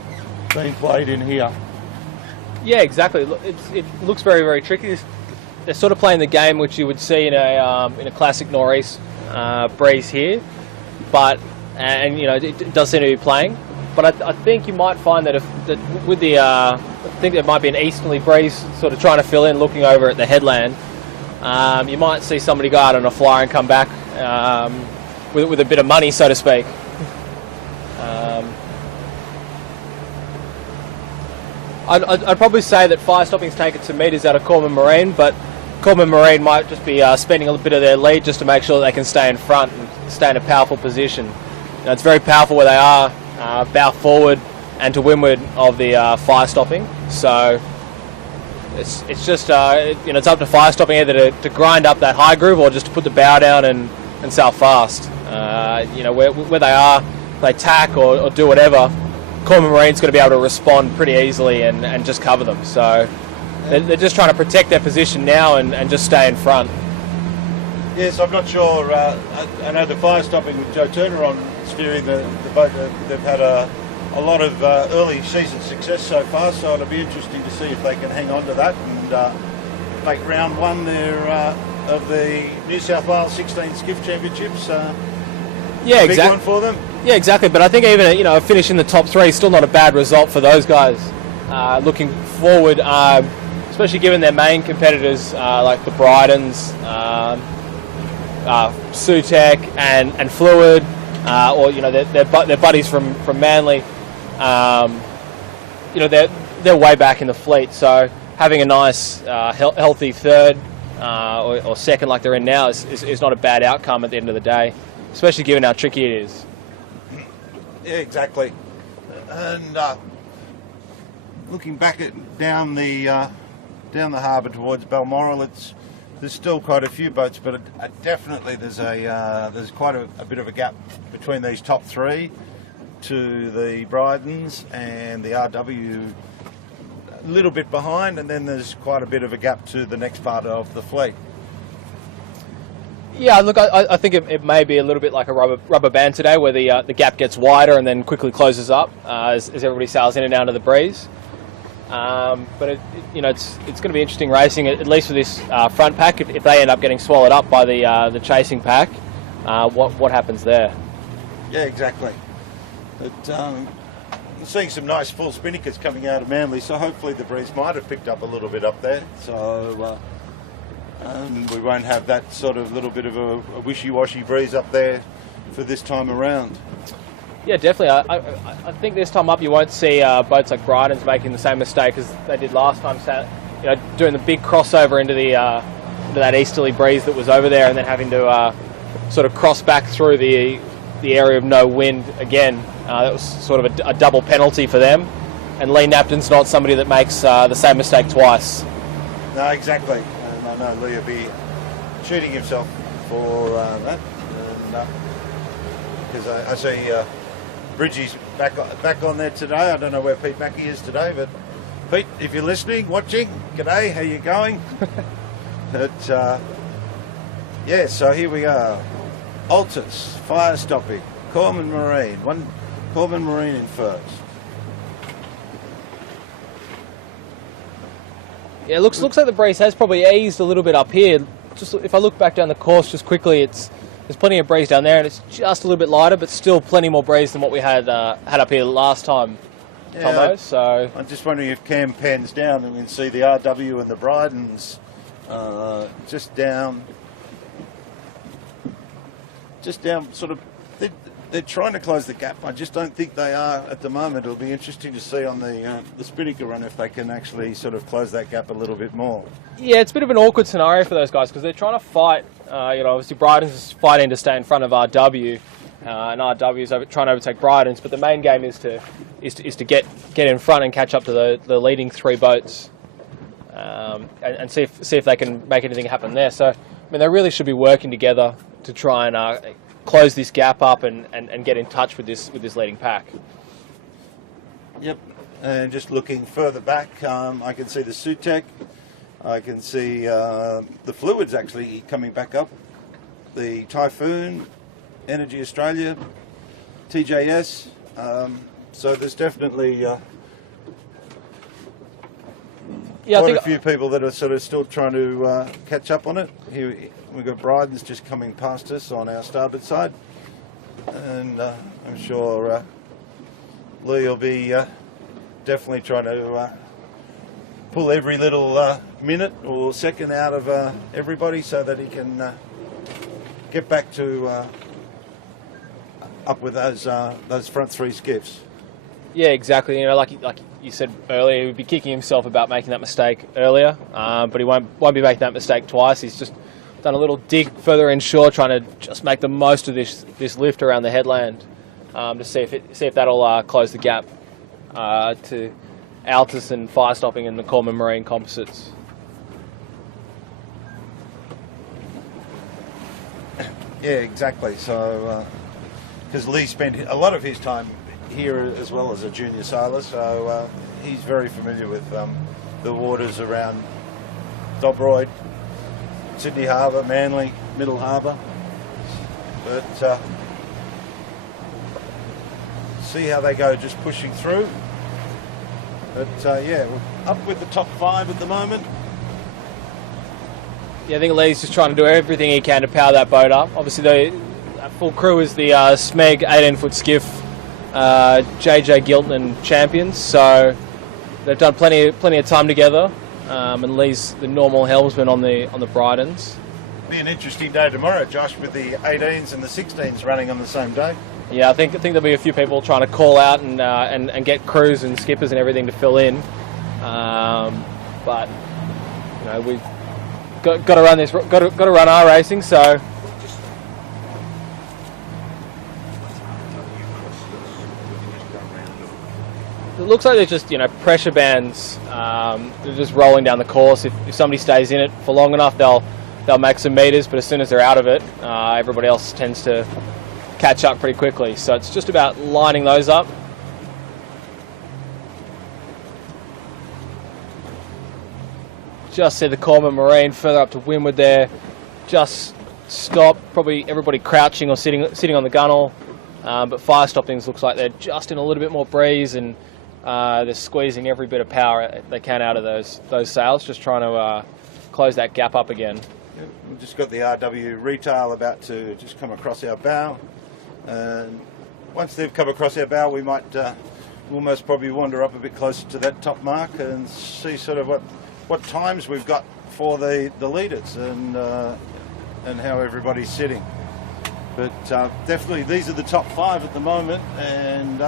being played in here. Yeah, exactly. It looks very, very tricky. They're sort of playing the game which you would see in a classic nor'east breeze here, but you know, it does seem to be playing. But I think you might find that with the I think there might be an easterly breeze sort of trying to fill in, looking over at the headland. You might see somebody go out on a flyer and come back with a bit of money, so to speak. I'd probably say that fire stopping's taken some metres out of Corman Marine, but Corman Marine might just be spending a little bit of their lead just to make sure that they can stay in front and stay in a powerful position. You know, it's very powerful where they are, bow forward and to windward of the fire stopping. So it's just you know, it's up to fire stopping either to grind up that high groove or just to put the bow down and sail fast. You know, where they are, they tack or do whatever. Corman Marine's going to be able to respond pretty easily and just cover them. So they're just trying to protect their position now and just stay in front. Yes, I'm not sure. I know the fire stopping with Joe Turner on steering the boat, they've had a lot of early season success so far, so it'll be interesting to see if they can hang on to that and make round one there of the New South Wales 16 Skiff Championships. Yeah, big one for them. Yeah, exactly. But I think even, you know, finishing the top three is still not a bad result for those guys. Looking forward, especially given their main competitors like the Brydens, Sutek and Fluid, or you know, their buddies from Manly. You know, they're way back in the fleet. So having a nice healthy third or second like they're in now is not a bad outcome at the end of the day, especially given how tricky it is. Yeah, exactly. And looking back down the harbour towards Balmoral, there's still quite a few boats, but definitely there's quite a bit of a gap between these top three to the Brydens and the RW. A little bit behind, and then there's quite a bit of a gap to the next part of the fleet. Yeah, look, I think it may be a little bit like a rubber band today, where the gap gets wider and then quickly closes up as everybody sails in and out of the breeze. But you know, it's going to be interesting racing, at least for this front pack. If they end up getting swallowed up by the chasing pack, what happens there? Yeah, exactly. But I'm seeing some nice full spinnaches coming out of Manly, so hopefully the breeze might have picked up a little bit up there. So. We won't have that sort of little bit of a wishy-washy breeze up there for this time around. Yeah, definitely. I think this time up you won't see boats like Brydens making the same mistake as they did last time. So, you know, doing the big crossover into into that easterly breeze that was over there, and then having to sort of cross back through the area of no wind again. That was sort of a double penalty for them. And Lee Napton's not somebody that makes the same mistake twice. No, exactly. I know Lee will be shooting himself for that, because I see Bridgie's back on there today. I don't know where Pete Mackey is today, but Pete, if you're listening, watching, g'day, how you going? But yeah, so here we are. Altus, fire stopping, Corman Marine, Corman Marine in first. Yeah, it looks like the breeze has probably eased a little bit up here. Just if I look back down the course just quickly, there's plenty of breeze down there, and it's just a little bit lighter, but still plenty more breeze than what we had up here last time. Yeah, Tomo, so I'm just wondering if Cam pans down and we can see the RW and the Brydens just down sort of. they're trying to close the gap. I just don't think they are at the moment. It'll be interesting to see on the Spinnaker run if they can actually sort of close that gap a little bit more. Yeah, it's a bit of an awkward scenario for those guys because they're trying to fight. Obviously Bryden's is fighting to stay in front of RW, and RW is trying to overtake Bryden's. But the main game is to get in front and catch up to the leading 3 boats, and see if they can make anything happen there. So I mean, they really should be working together to try and close this gap up and get in touch with this leading pack. Yep, and just looking further back, I can see the Sutek, I can see the Fluids actually coming back up, the Typhoon, Energy Australia, TJS, so there's definitely quite a few people that are sort of still trying to catch up on it. Here we've got Bryden's just coming past us on our starboard side, and I'm sure Lee will be definitely trying to pull every little minute or second out of everybody so that he can get back to up with those front 3 skiffs. Yeah, exactly. Like you said earlier, he would be kicking himself about making that mistake earlier, but he won't be making that mistake twice. He's just done a little dig further inshore, trying to just make the most of this lift around the headland, to see if that'll close the gap to Altus and Fire Stopping and the Corman Marine Composites. Yeah, exactly. So, because Lee spent a lot of his time here as well as a junior sailor, so he's very familiar with the waters around Dobroyd, Sydney Harbour, Manly, Middle Harbour. But see how they go, just pushing through. But yeah, we're up with the top 5 at the moment. Yeah, I think Lee's just trying to do everything he can to power that boat up. Obviously, the full crew is the Smeg 18-foot skiff JJ Gilton champions, so they've done plenty of time together. And Lee's the normal helmsman on the Brydens. Be an interesting day tomorrow, Josh, with the 18s and the 16s running on the same day. Yeah, I think there'll be a few people trying to call out and get crews and skippers and everything to fill in. But we've got to run this, got to run our racing. So it looks like there's just pressure bands. They're just rolling down the course. If somebody stays in it for long enough, they'll make some meters. But as soon as they're out of it, everybody else tends to catch up pretty quickly. So it's just about lining those up. Just see the Corman Marine further up to windward there. Just stop. Probably everybody crouching or sitting on the gunnel. But Fire Stoppings looks like they're just in a little bit more breeze, and they're squeezing every bit of power they can out of those sails, just trying to close that gap up again. Yep, we've just got the RW Retail about to just come across our bow, and once they've come across our bow, we might almost probably wander up a bit closer to that top mark and see sort of what times we've got for the leaders and how everybody's sitting. But definitely these are the top 5 at the moment, and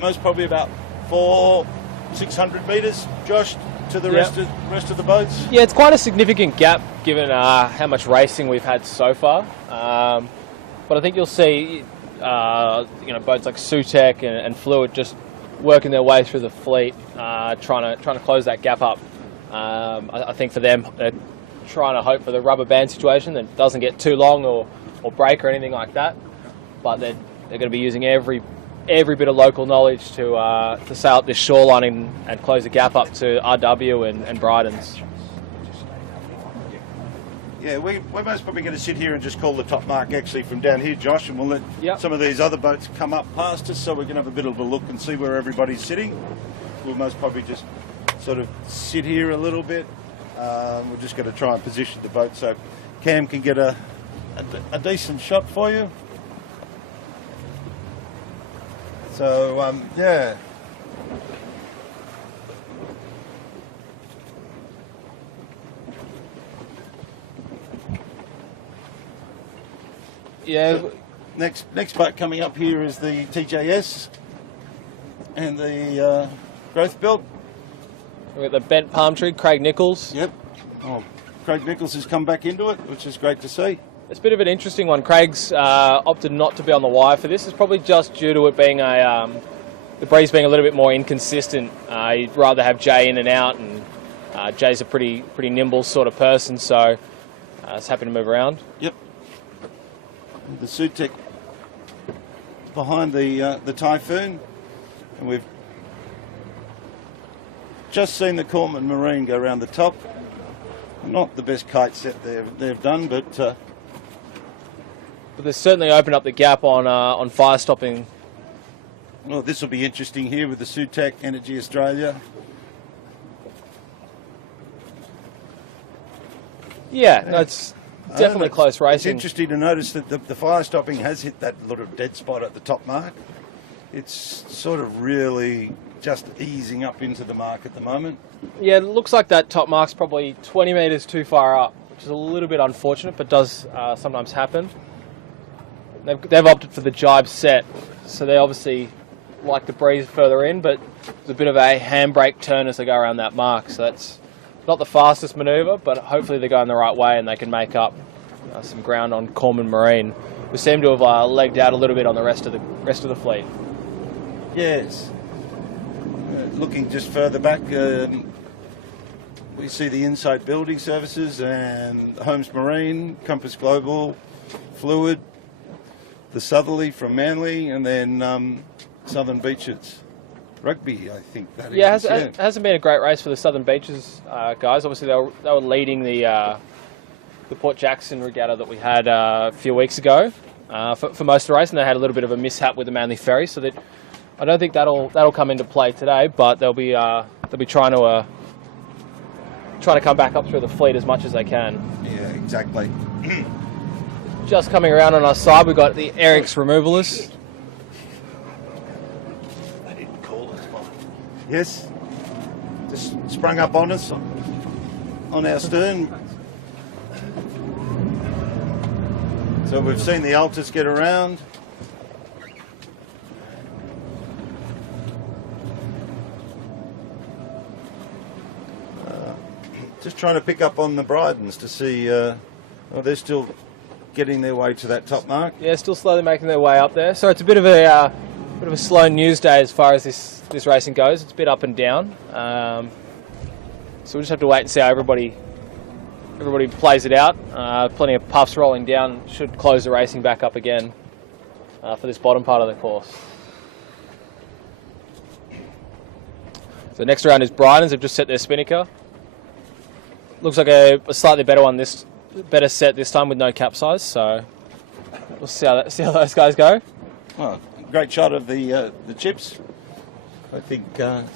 most probably about 400-600 metres, Josh, to the rest of the boats. Yeah, it's quite a significant gap given how much racing we've had so far. But I think you'll see boats like Sutek and Fluid just working their way through the fleet, trying to close that gap up. I think for them, they're trying to hope for the rubber band situation that doesn't get too long or break or anything like that. But they're going to be using every bit of local knowledge to sail up this shoreline and close the gap up to RW and Bryden's. Yeah, we're most probably going to sit here and just call the top mark actually from down here, Josh, and we'll let some of these other boats come up past us so we can have a bit of a look and see where everybody's sitting. We'll most probably just sort of sit here a little bit. We're just going to try and position the boat so Cam can get a decent shot for you. So, yeah. Yeah, Next boat coming up here is the TJS and the growth belt. We've got the bent palm tree, Craig Nichols. Yep. Oh, Craig Nichols has come back into it, which is great to see. It's a bit of an interesting one. Craig's opted not to be on the wire for this. It's probably just due to it being the breeze being a little bit more inconsistent. He'd rather have Jay in and out, and Jay's a pretty nimble sort of person, so he's happy to move around. Yep. The Sutek behind the Typhoon, and we've just seen the Corman Marine go around the top. Not the best kite set they've done, but they've certainly opened up the gap on fire stopping. Well, this will be interesting here with the Sutek Energy Australia. Yeah, no, it's definitely close racing. It's interesting to notice that the fire stopping has hit that little dead spot at the top mark. It's sort of really just easing up into the mark at the moment. Yeah, it looks like that top mark's probably 20 metres too far up, which is a little bit unfortunate, but does sometimes happen. They've opted for the jibe set, so they obviously like the breeze further in, but it's a bit of a handbrake turn as they go around that mark, so that's not the fastest manoeuvre, but hopefully they're going the right way and they can make up some ground on Corman Marine. We seem to have legged out a little bit on the rest of the fleet. Yes. Looking just further back, we see the Insight Building Services and Holmes Marine, Compass Global, Fluid, the Southerly from Manly, and then Southern Beaches Rugby, I think that yeah, is. it hasn't been a great race for the Southern Beaches guys. Obviously, they were leading the Port Jackson regatta that we had a few weeks ago for most of the race, and they had a little bit of a mishap with the Manly Ferry, so that I don't think that'll come into play today, but they'll be trying to come back up through the fleet as much as they can. Yeah, exactly. Just coming around on our side, we've got the Eric's Removalists. They didn't call us, but yes, just sprung up on us on our stern. So we've seen the Altus get around. Just trying to pick up on the Brydens to see, they're still getting their way to that top mark. Yeah, still slowly making their way up there. So it's a bit of a slow news day as far as this racing goes. It's a bit up and down. So we just have to wait and see how everybody plays it out. Plenty of puffs rolling down should close the racing back up again for this bottom part of the course. So next round is Brydens. They've just set their spinnaker. Looks like a slightly better one, better set this time with no capsize. So we'll see how those guys go. Well, great shot of the chips. I think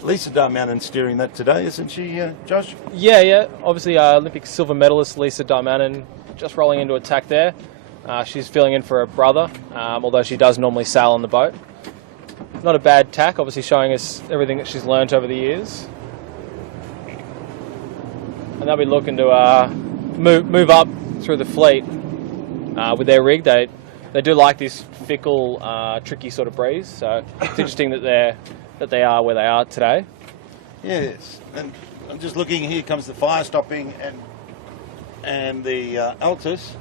Lisa Darmanin steering that today, isn't she, Josh? Yeah. Obviously, Olympic silver medalist Lisa Darmanin just rolling into attack there. She's filling in for her brother, although she does normally sail on the boat. Not a bad tack, obviously showing us everything that she's learnt over the years. And they'll be looking to move up through the fleet with their rig. They do like this fickle, tricky sort of breeze. So it's interesting that they are where they are today. Yes, and I'm just looking. Here comes the fire stopping and the Altus.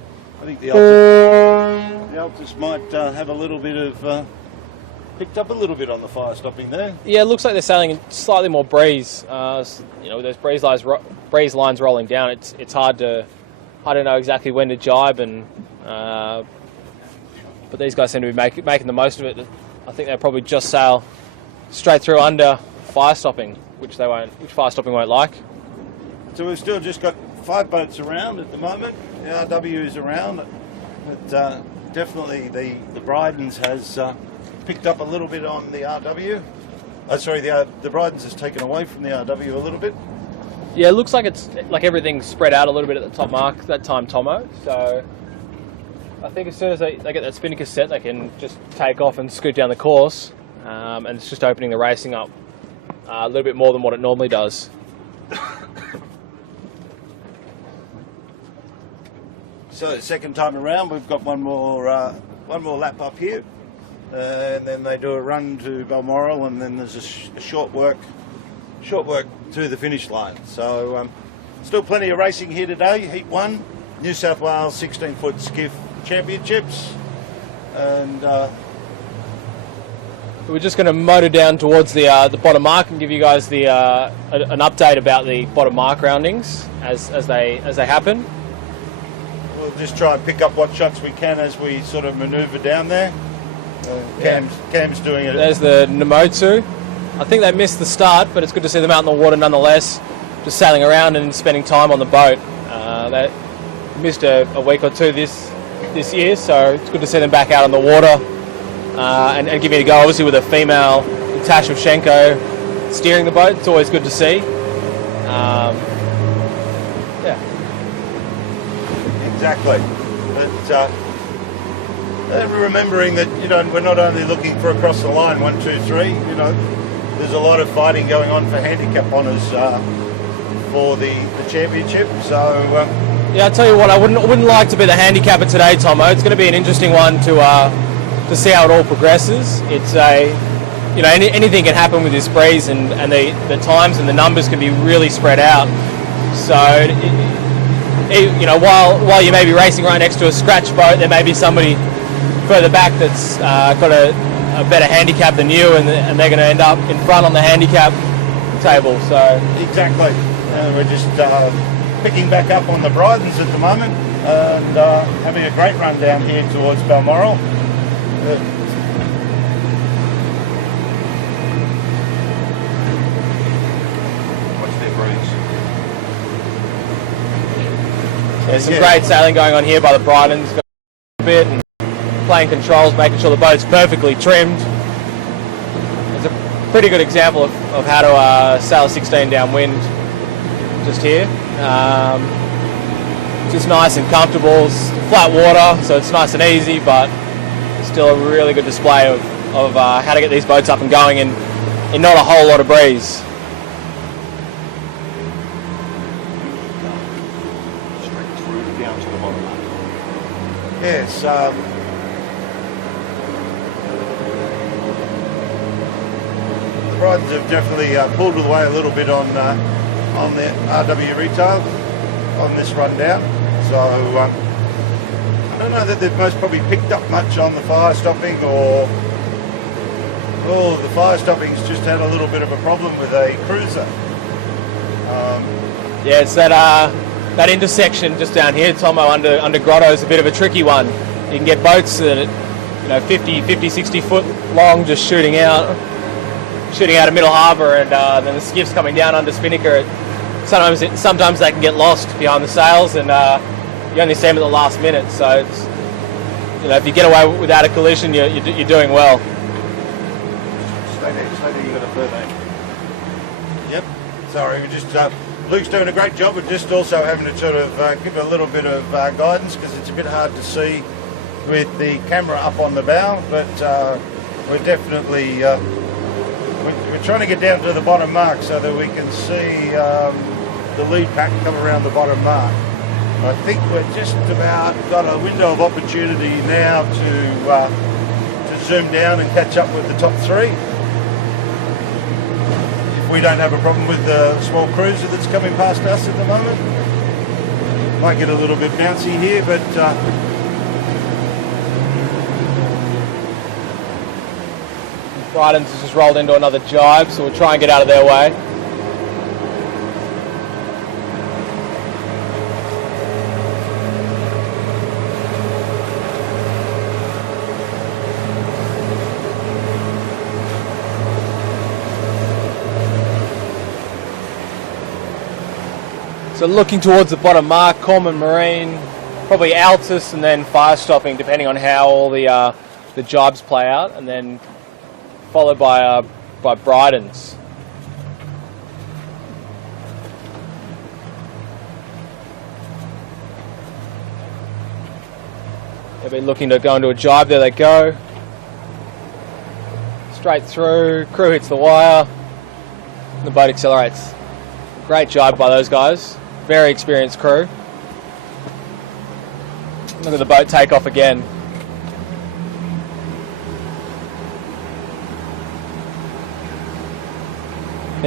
I think the Altus might have a little bit of picked up a little bit on the fire stopping there. Yeah, it looks like they're sailing in slightly more breeze. With those breeze lines rolling down, it's hard to know exactly when to jibe, and but these guys seem to be making the most of it. I think they'll probably just sail straight through under fire stopping, which fire stopping won't like. So we've still just got 5 boats around at the moment. The RW is around, but definitely the Brydens has picked up a little bit on the RW. The Brydens has taken away from the RW a little bit. Yeah, it looks like it's like everything's spread out a little bit at the top mark that time, Tomo. So I think as soon as they get that spinnaker set, they can just take off and scoot down the course, and it's just opening the racing up a little bit more than what it normally does. So second time around, we've got one more one more lap up here, and then they do a run to Balmoral, and then there's a short work to the finish line. So still plenty of racing here today. Heat 1, New South Wales 16-foot skiff championships, and we're just going to motor down towards the bottom mark and give you guys the an update about the bottom mark roundings as they happen. We'll just try and pick up what shots we can as we sort of manoeuvre down there. Cam's doing it. There's the Nemotsu. I think they missed the start, but it's good to see them out in the water nonetheless, just sailing around and spending time on the boat. They missed a week or two this year, so it's good to see them back out on the water and giving it a go. Obviously with a female, Natasha Shevchenko, steering the boat. It's always good to see. Yeah. Exactly. But remembering that, you know, we're not only looking for across the line 1, 2, 3. You know, there's a lot of fighting going on for handicap honours for the championship. So yeah, I tell you what, I wouldn't like to be the handicapper today, Tomo. It's going to be an interesting one to see how it all progresses. It's you know, anything can happen with this breeze, and the times and the numbers can be really spread out. So you know, while you may be racing right next to a scratch boat, there may be somebody further back that's got a better handicap than you, and they're going to end up in front on the handicap table. So exactly, we're just picking back up on the Brydens at the moment, and having a great run down here towards Balmoral. What's their breeze? There's some great sailing going on here by the Brydens a bit, and playing controls, making sure the boat's perfectly trimmed. It's a pretty good example of how to sail a 16 downwind just here. Just nice and comfortable. It's flat water, so it's nice and easy, but still a really good display of how to get these boats up and going in not a whole lot of breeze. Straight through down to the bottom. Yes. The Brydens have definitely pulled away a little bit on the RW retail on this rundown. So I don't know that they've most probably picked up much on the fire stopping, or the fire stopping's just had a little bit of a problem with a cruiser. Yeah, it's that intersection just down here, Tomo, under Grotto is a bit of a tricky one. You can get boats that are, you know, 50, 60 foot long, just shooting out of Middle Harbour, and then the skiff's coming down under Spinnaker. Sometimes they can get lost behind the sails, and you only see them at the last minute. So it's, you know, if you get away without a collision, you're doing well. Stay there, you got a further. Yep. Sorry, we just Luke's doing a great job. We're just also having to sort of give a little bit of guidance, because it's a bit hard to see with the camera up on the bow, but we're definitely we're trying to get down to the bottom mark so that we can see the lead pack come around the bottom mark. I think we're just about got a window of opportunity now to zoom down and catch up with the top three. If we don't have a problem with the small cruiser that's coming past us at the moment. Might get a little bit bouncy here, but Brydens has just rolled into another jibe, so we'll try and get out of their way. So looking towards the bottom mark, Corman Marine, probably Altus, and then fire stopping, depending on how all the jibes play out, and then followed by Brydens. They'll be looking to go into a jibe. There they go. Straight through. Crew hits the wire. The boat accelerates. Great jibe by those guys. Very experienced crew. Look at the boat take off again.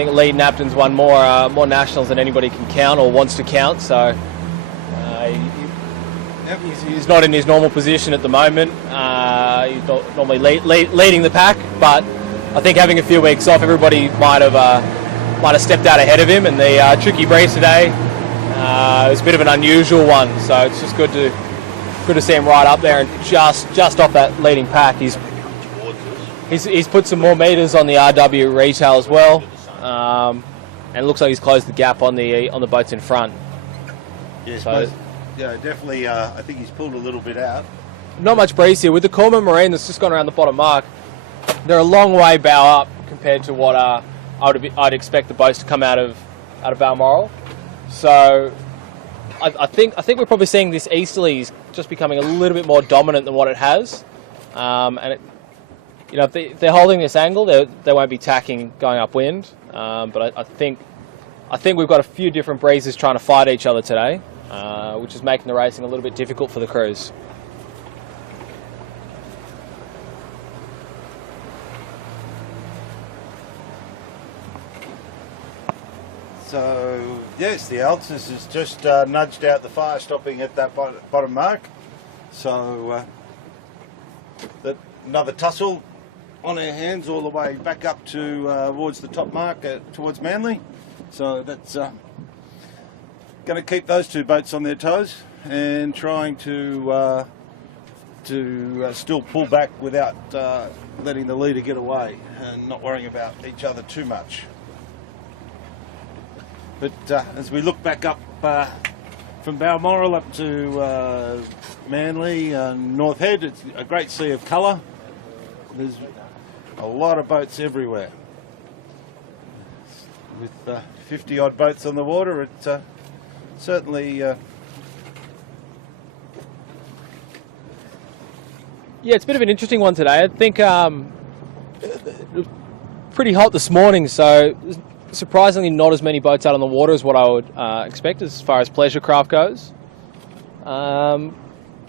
think Lee Napton's won more nationals than anybody can count or wants to count. So he's not in his normal position at the moment. He's not normally leading the pack, but I think having a few weeks off, everybody might have stepped out ahead of him. And the tricky breeze today was a bit of an unusual one. So it's just good to see him right up there and just off that leading pack. He's put some more meters on the RW retail as well, and it looks like he's closed the gap on the boats in front. Yes, so, yeah, definitely. I think he's pulled a little bit out. Not much breeze here with the Corman Marine that's just gone around the bottom mark. They're a long way bow up compared to what I'd expect the boats to come out of Balmoral. So I think we're probably seeing this easterlies just becoming a little bit more dominant than what it has, and if they're holding this angle, they won't be tacking going upwind. But I think we've got a few different breezes trying to fight each other today, which is making the racing a little bit difficult for the crews. So yes, the Altus has just nudged out the fire stopping at that bottom mark. So another tussle on our hands all the way back up towards the top mark towards Manly. So that's going to keep those two boats on their toes and trying to still pull back without letting the leader get away and not worrying about each other too much. But as we look back up from Balmoral up to Manly and North Head, it's a great sea of colour. There's a lot of boats everywhere. With 50 odd boats on the water, it's certainly yeah, it's a bit of an interesting one today. I think it was pretty hot this morning, so surprisingly not as many boats out on the water as what I would expect as far as pleasure craft goes.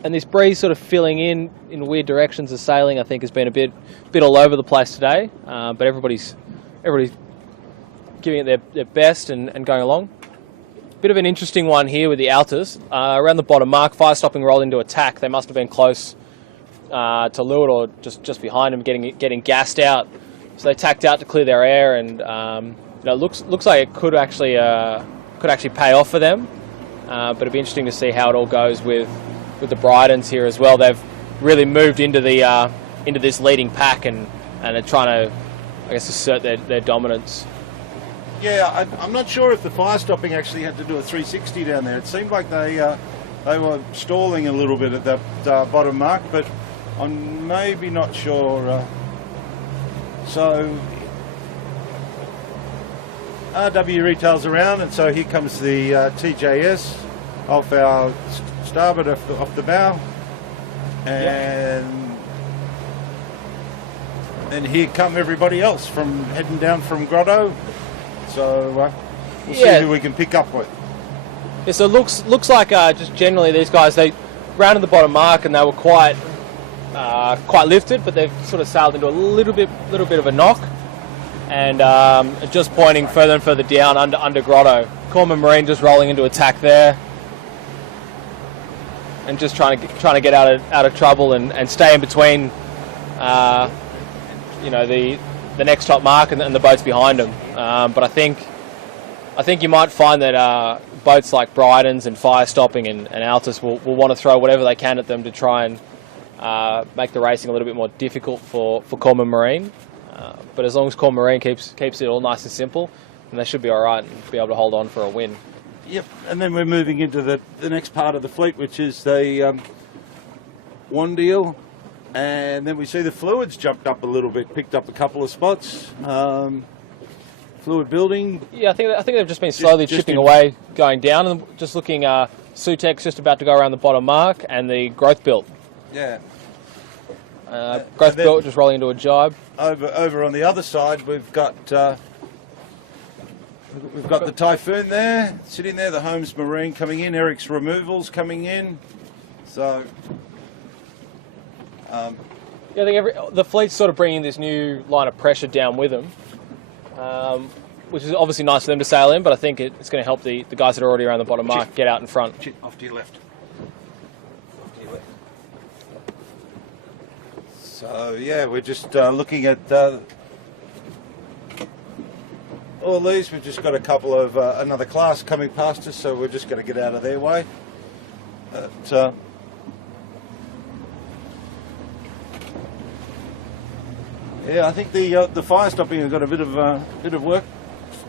And this breeze sort of filling in weird directions of sailing, I think, has been a bit all over the place today. But everybody's giving it their best and going along. Bit of an interesting one here with the Altus. Around the bottom mark, fire stopping rolled into attack. They must have been close to leeward or just behind them, getting gassed out. So they tacked out to clear their air, and looks like it could actually pay off for them. But it'd be interesting to see how it all goes with the Brydens here as well. They've really moved into this leading pack and are trying to, I guess, assert their dominance. Yeah, I'm not sure if the fire stopping actually had to do a 360 down there. It seemed like they were stalling a little bit at that bottom mark, but I'm maybe not sure. So RW retails around, and so here comes the TJS off our starboard off the bow, and then here come everybody else from heading down from Grotto. So we'll see who we can pick up with. Yeah, so it looks like just generally these guys, they rounded the bottom mark and they were quite lifted, but they've sort of sailed into a little bit of a knock, and just pointing further and further down under Grotto. Corman Marine just rolling into attack there, and just trying to get out of trouble and stay in between, the next top mark and the boats behind them. But I think you might find that boats like Brydens and Fire Stopping and Altus will want to throw whatever they can at them to try and make the racing a little bit more difficult for Corman Marine. But as long as Corman Marine keeps it all nice and simple, then they should be all right and be able to hold on for a win. Yep, and then we're moving into the next part of the fleet, which is the one deal. And then we see the fluids jumped up a little bit, picked up a couple of spots. Fluid building. Yeah, I think they've just been slowly chipping away, going down, and just looking. Sutek's just about to go around the bottom mark, and the growth built. Yeah. Growth built just rolling into a jibe. Over on the other side, we've got the Typhoon there, sitting there. The Holmes Marine coming in. Eric's Removals coming in. So. I think the fleet's sort of bringing this new line of pressure down with them. which is obviously nice for them to sail in, but I think it's going to help the guys that are already around the bottom mark get out in front. Chip, off to your left. Off to your left. So yeah, we're just looking at all these. We've just got a couple of another class coming past us, so we're just going to get out of their way. But, yeah, I think the fire stopping have got a bit of work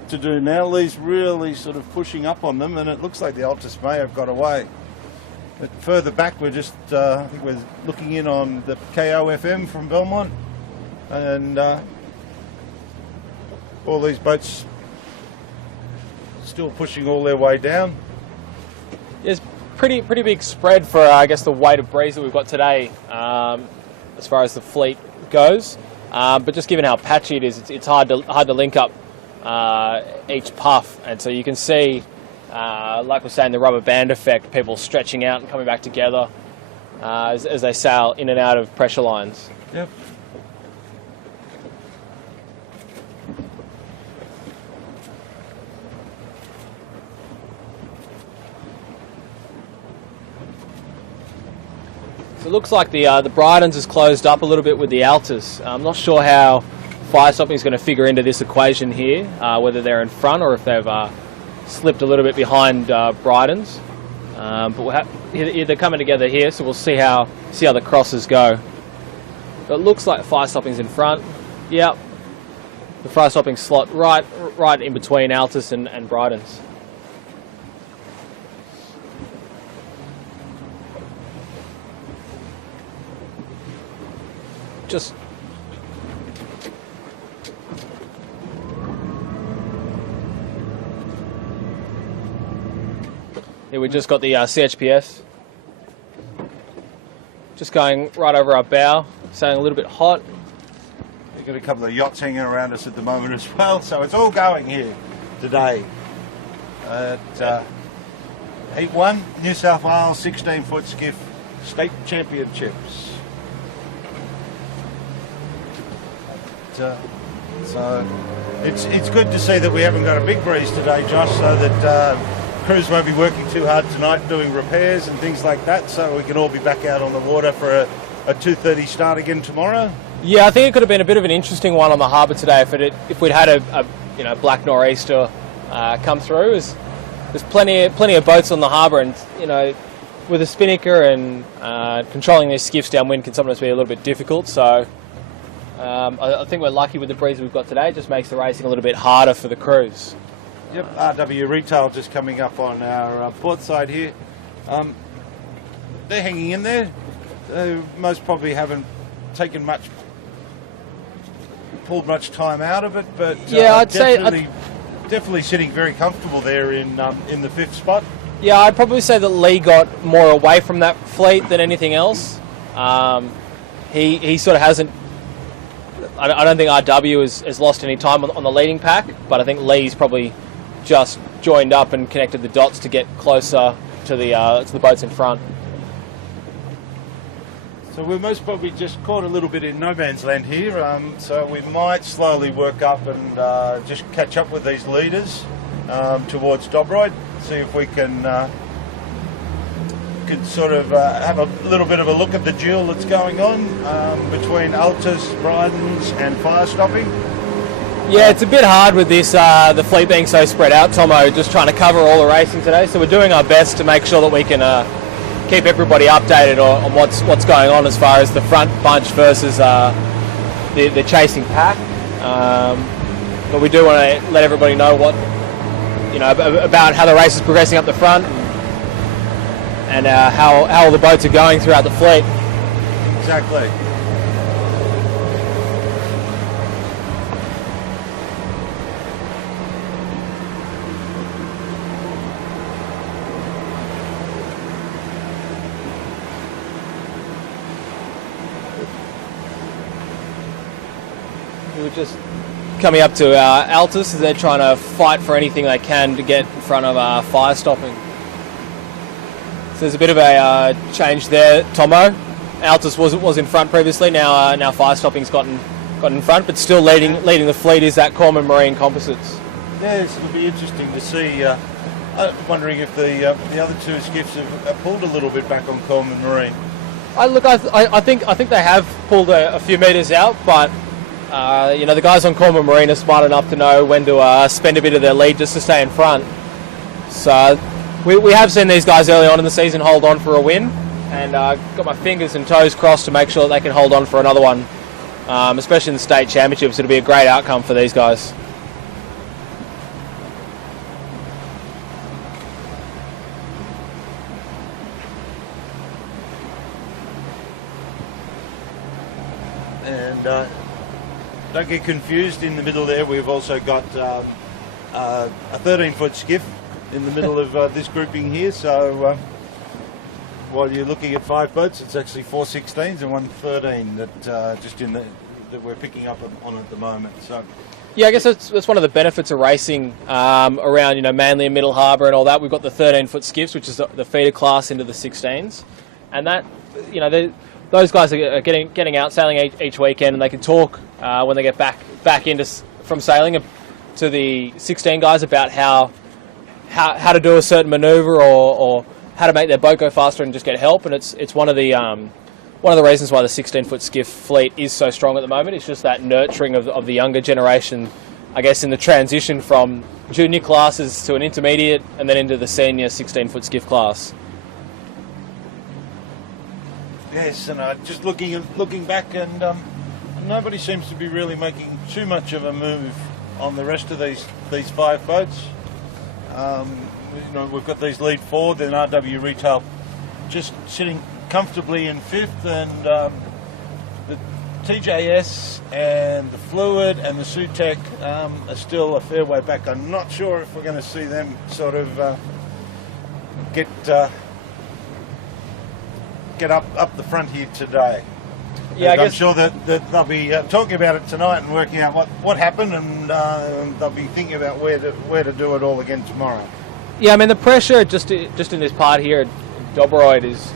to do now. Lee's really sort of pushing up on them, and it looks like the Altus may have got away. But further back, we're just I think we're looking in on the KOFM from Belmont, and all these boats still pushing all their way down. There's pretty big spread for I guess the weight of breeze that we've got today, as far as the fleet goes. But just given how patchy it is, it's hard to link up each puff, and so you can see, like we're saying, the rubber band effect, people stretching out and coming back together as they sail in and out of pressure lines. Yep. So it looks like the Brydens is closed up a little bit with the Altus. I'm not sure how fire stopping is going to figure into this equation here, whether they're in front or if they've slipped a little bit behind Brydens. But they're coming together here, so we'll see how the crosses go. But it looks like fire stopping's in front. Yep, the fire stopping slot right in between Altus and Brydens. Just yeah, we just got the CHPS just going right over our bow, sailing a little bit hot. We've got a couple of yachts hanging around us at the moment as well, so it's all going here today at 8-1 New South Wales 16-foot skiff state championships. So it's good to see that we haven't got a big breeze today, Josh, so that crews won't be working too hard tonight doing repairs and things like that, so we can all be back out on the water for a 2:30 start again tomorrow. Yeah, I think it could have been a bit of an interesting one on the harbour today if we'd had a black nor'easter come through. There's plenty of boats on the harbour, and with a spinnaker and controlling these skiffs downwind can sometimes be a little bit difficult. So I think we're lucky with the breeze we've got today. It just makes the racing a little bit harder for the crews. Yep, RW Retail just coming up on our port side here. They're hanging in there. They most probably haven't pulled much time out of it, but yeah, I'd definitely sitting very comfortable there in the fifth spot. Yeah, I'd probably say that Lee got more away from that fleet than anything else. He sort of hasn't. I don't think RW has lost any time on the leading pack, but I think Lee's probably just joined up and connected the dots to get closer to the boats in front. So we're most probably just caught a little bit in no man's land here, so we might slowly work up and just catch up with these leaders towards Dobroyd, see if we can sort of have a little bit of a look at the duel that's going on between Altus, Brydens and fire stopping. Yeah, it's a bit hard with this, the fleet being so spread out, Tomo, just trying to cover all the racing today, so we're doing our best to make sure that we can keep everybody updated on what's going on as far as the front bunch versus the chasing pack. But we do want to let everybody know about how the race is progressing up the front and how all the boats are going throughout the fleet. Exactly. We were just coming up to Altus as they're trying to fight for anything they can to get in front of fire stopping. So there's a bit of a change there, Tomo. Altus was in front previously. Now fire stopping's gotten in front, but still leading the fleet is that Corman Marine Composites. Yes, it'll be interesting to see. I'm wondering if the other two skiffs have pulled a little bit back on Coleman Marine. I think they have pulled a few metres out, but you know, the guys on Coleman Marine are smart enough to know when to spend a bit of their lead just to stay in front. So we have seen these guys early on in the season hold on for a win, and got my fingers and toes crossed to make sure that they can hold on for another one, especially in the state championships. It'll be a great outcome for these guys. And don't get confused, in the middle there we've also got a 13-foot skiff in the middle of this grouping here, so while you're looking at 5 boats, it's actually 4 16s and 1 13 that that we're picking up on at the moment. So yeah, I guess that's one of the benefits of racing around, you know, Manly and Middle Harbour and all that. We've got the 13-foot skiffs, which is the feeder class into the 16s, and that, you know, those guys are getting out sailing each weekend, and they can talk when they get back into from sailing to the 16 guys about how to do a certain manoeuvre or how to make their boat go faster and just get help. And it's one of the reasons why the 16-foot skiff fleet is so strong at the moment. It's just that nurturing of the younger generation, I guess, in the transition from junior classes to an intermediate and then into the senior 16-foot skiff class. yes, and just looking back, and nobody seems to be really making too much of a move on the rest of these 5 boats. You know, we've got these lead 4, then RW Retail just sitting comfortably in 5th, and the TJS and the Fluid and the Sutec are still a fair way back. I'm not sure if we're going to see them sort of get up the front here today. Yeah, I'm sure that they'll be talking about it tonight and working out what happened, and they'll be thinking about where to do it all again tomorrow. Yeah, I mean, the pressure just in this part here at Dobroyd is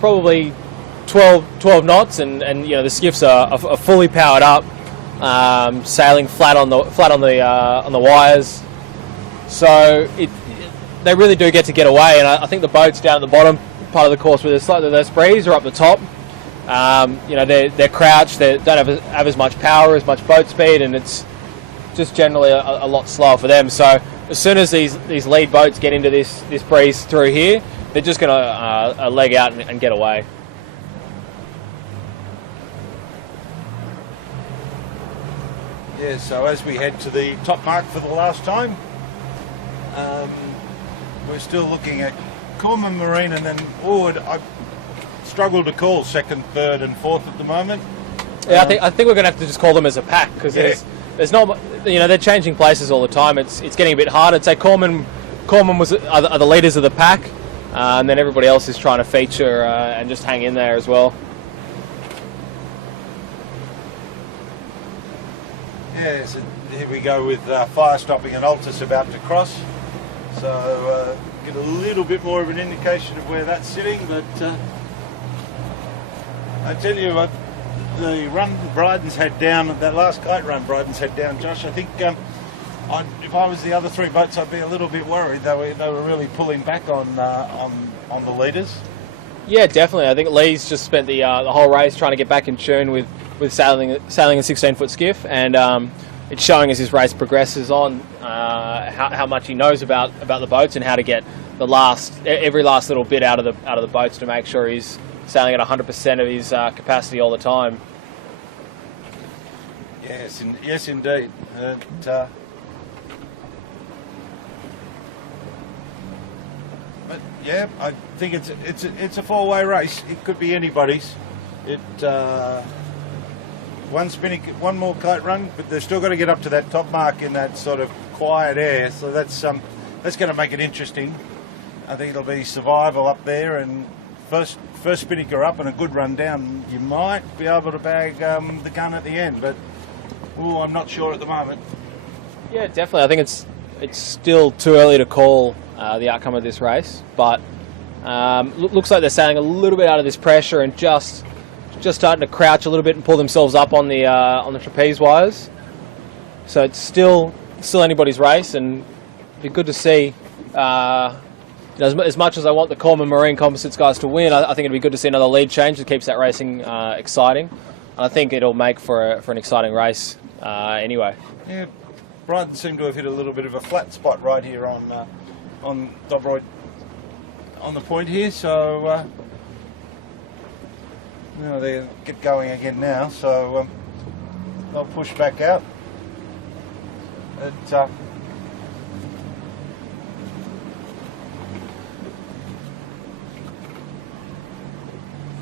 probably 12 knots, and you know, the skiffs are fully powered up, sailing flat on the wires. So they really do get away, and I think the boats down at the bottom part of the course where there's slightly less breeze are up the top. You know, they're crouched, they don't have as much power, as much boat speed, and it's just generally a lot slower for them. So as soon as these lead boats get into this breeze through here, they're just going to leg out and get away. Yeah, so as we head to the top mark for the last time, we're still looking at Coleman Marine, and then Ord. I struggle to call 2nd, 3rd and 4th at the moment. Yeah, I think we're going to have to just call them as a pack, because there's not, you know, they're changing places all the time. It's getting a bit hard. I'd say Coleman are the leaders of the pack, and then everybody else is trying to feature and just hang in there as well. Yes, here we go with fire stopping and Altus about to cross. So get a little bit more of an indication of where that's sitting, but I tell you what, the run Bryden's had down, that last kite run Bryden's had down, Josh, I think if I was the other 3 boats, I'd be a little bit worried. They were really pulling back on the leaders. Yeah, definitely. I think Lee's just spent the whole race trying to get back in tune with sailing a 16-foot skiff, and it's showing as his race progresses on how much he knows about the boats and how to get every last little bit out of the boats to make sure he's sailing at 100% of his capacity all the time. Yes, indeed. But yeah, I think it's a 4-way race. It could be anybody's. One more kite run, but they've still got to get up to that top mark in that sort of quiet air. So that's going to make it interesting. I think it'll be survival up there, and first spinnaker up and a good run down. You might be able to bag the gun at the end, but I'm not sure at the moment. Yeah, definitely. I think it's still too early to call the outcome of this race, but looks like they're sailing a little bit out of this pressure and just starting to crouch a little bit and pull themselves up on the trapeze wires. So it's still still anybody's race, and it'd be good to see. As much as I want the Corman Marine Composites guys to win, I think it'd be good to see another lead change that keeps that racing exciting. And I think it'll make for an exciting race anyway. Yeah, Brighton seemed to have hit a little bit of a flat spot right here on Dobroyd on the point here, so they get going again now. So they'll push back out.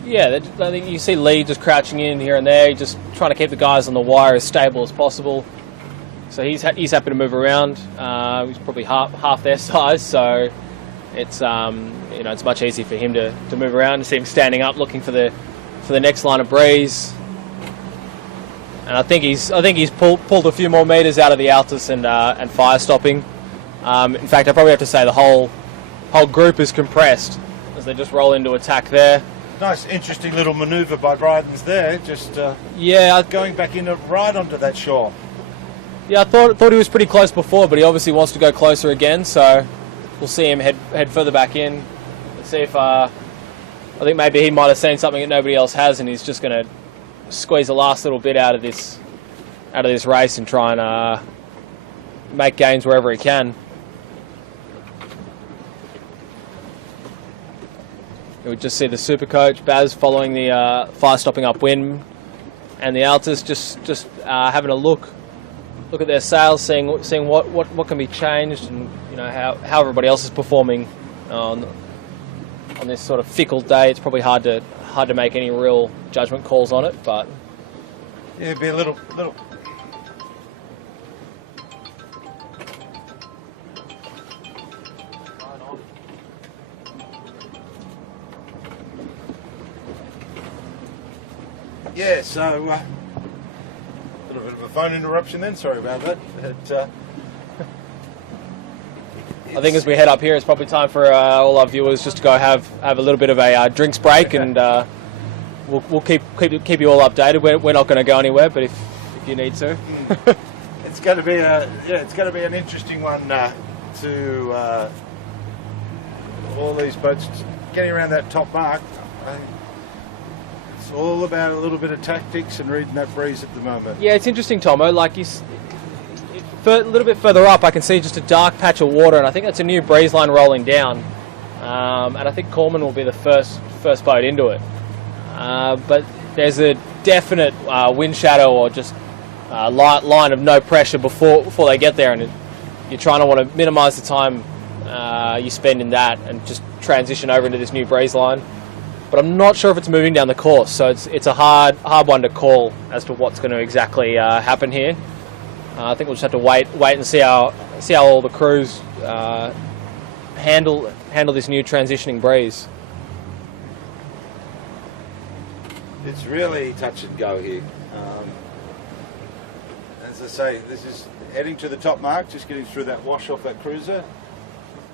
Yeah, I think you see Lee just crouching in here and there, just trying to keep the guys on the wire as stable as possible. So he's happy to move around. He's probably half their size, so it's it's much easier for him to move around and see him standing up, looking for the next line of breeze. And I think he's pulled a few more meters out of the Altus and fire stopping. In fact, I probably have to say the whole group is compressed as they just roll into attack there. Nice, interesting little manoeuvre by Bryden's there, just going back in right onto that shore. Yeah, I thought he was pretty close before, but he obviously wants to go closer again, so we'll see him head further back in. Let's see if I think maybe he might have seen something that nobody else has, and he's just going to squeeze the last little bit out of this race and try and make gains wherever he can. We just see the Super Coach Baz following the fire stopping upwind, and the Altus just having a look at their sails, seeing what can be changed, and how everybody else is performing on this sort of fickle day. It's probably hard to make any real judgment calls on it, but yeah, it'd be a little. Yeah, so a little bit of a phone interruption then, sorry about that. I think as we head up here, it's probably time for all our viewers just to go have a little bit of a drinks break, and we'll keep you all updated. We're not going to go anywhere, but if you need to. It's going to be an interesting one to all these boats getting around that top mark. It's all about a little bit of tactics and reading that breeze at the moment. Yeah, it's interesting, Tomo. Like a little bit further up, I can see just a dark patch of water, and I think that's a new breeze line rolling down. And I think Corman will be the first boat into it. But there's a definite wind shadow or just line of no pressure before they get there, and you're trying to want to minimise the time you spend in that and just transition over into this new breeze line. But I'm not sure if it's moving down the course, so it's a hard one to call as to what's going to exactly happen here. I think we'll just have to wait and see how all the crews handle this new transitioning breeze. It's really touch and go here. As I say, this is heading to the top mark, just getting through that wash off that cruiser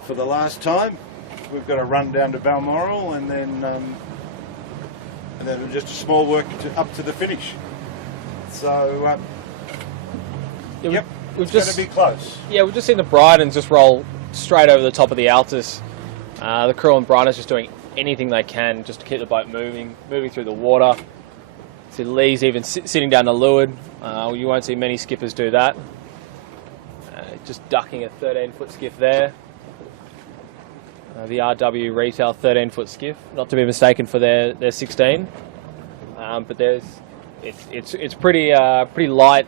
for the last time. We've got to run down to Balmoral and then just a small work up to the finish. So, Yeah, it's going to be close. Yeah, we've just seen the Brydens just roll straight over the top of the Altus. The crew on Brydens just doing anything they can just to keep the boat moving through the water. See Lee's even sitting down the leeward. You won't see many skippers do that. Just ducking a 13-foot skiff there. The RW Retail 13-foot skiff, not to be mistaken for their 16. But it's pretty light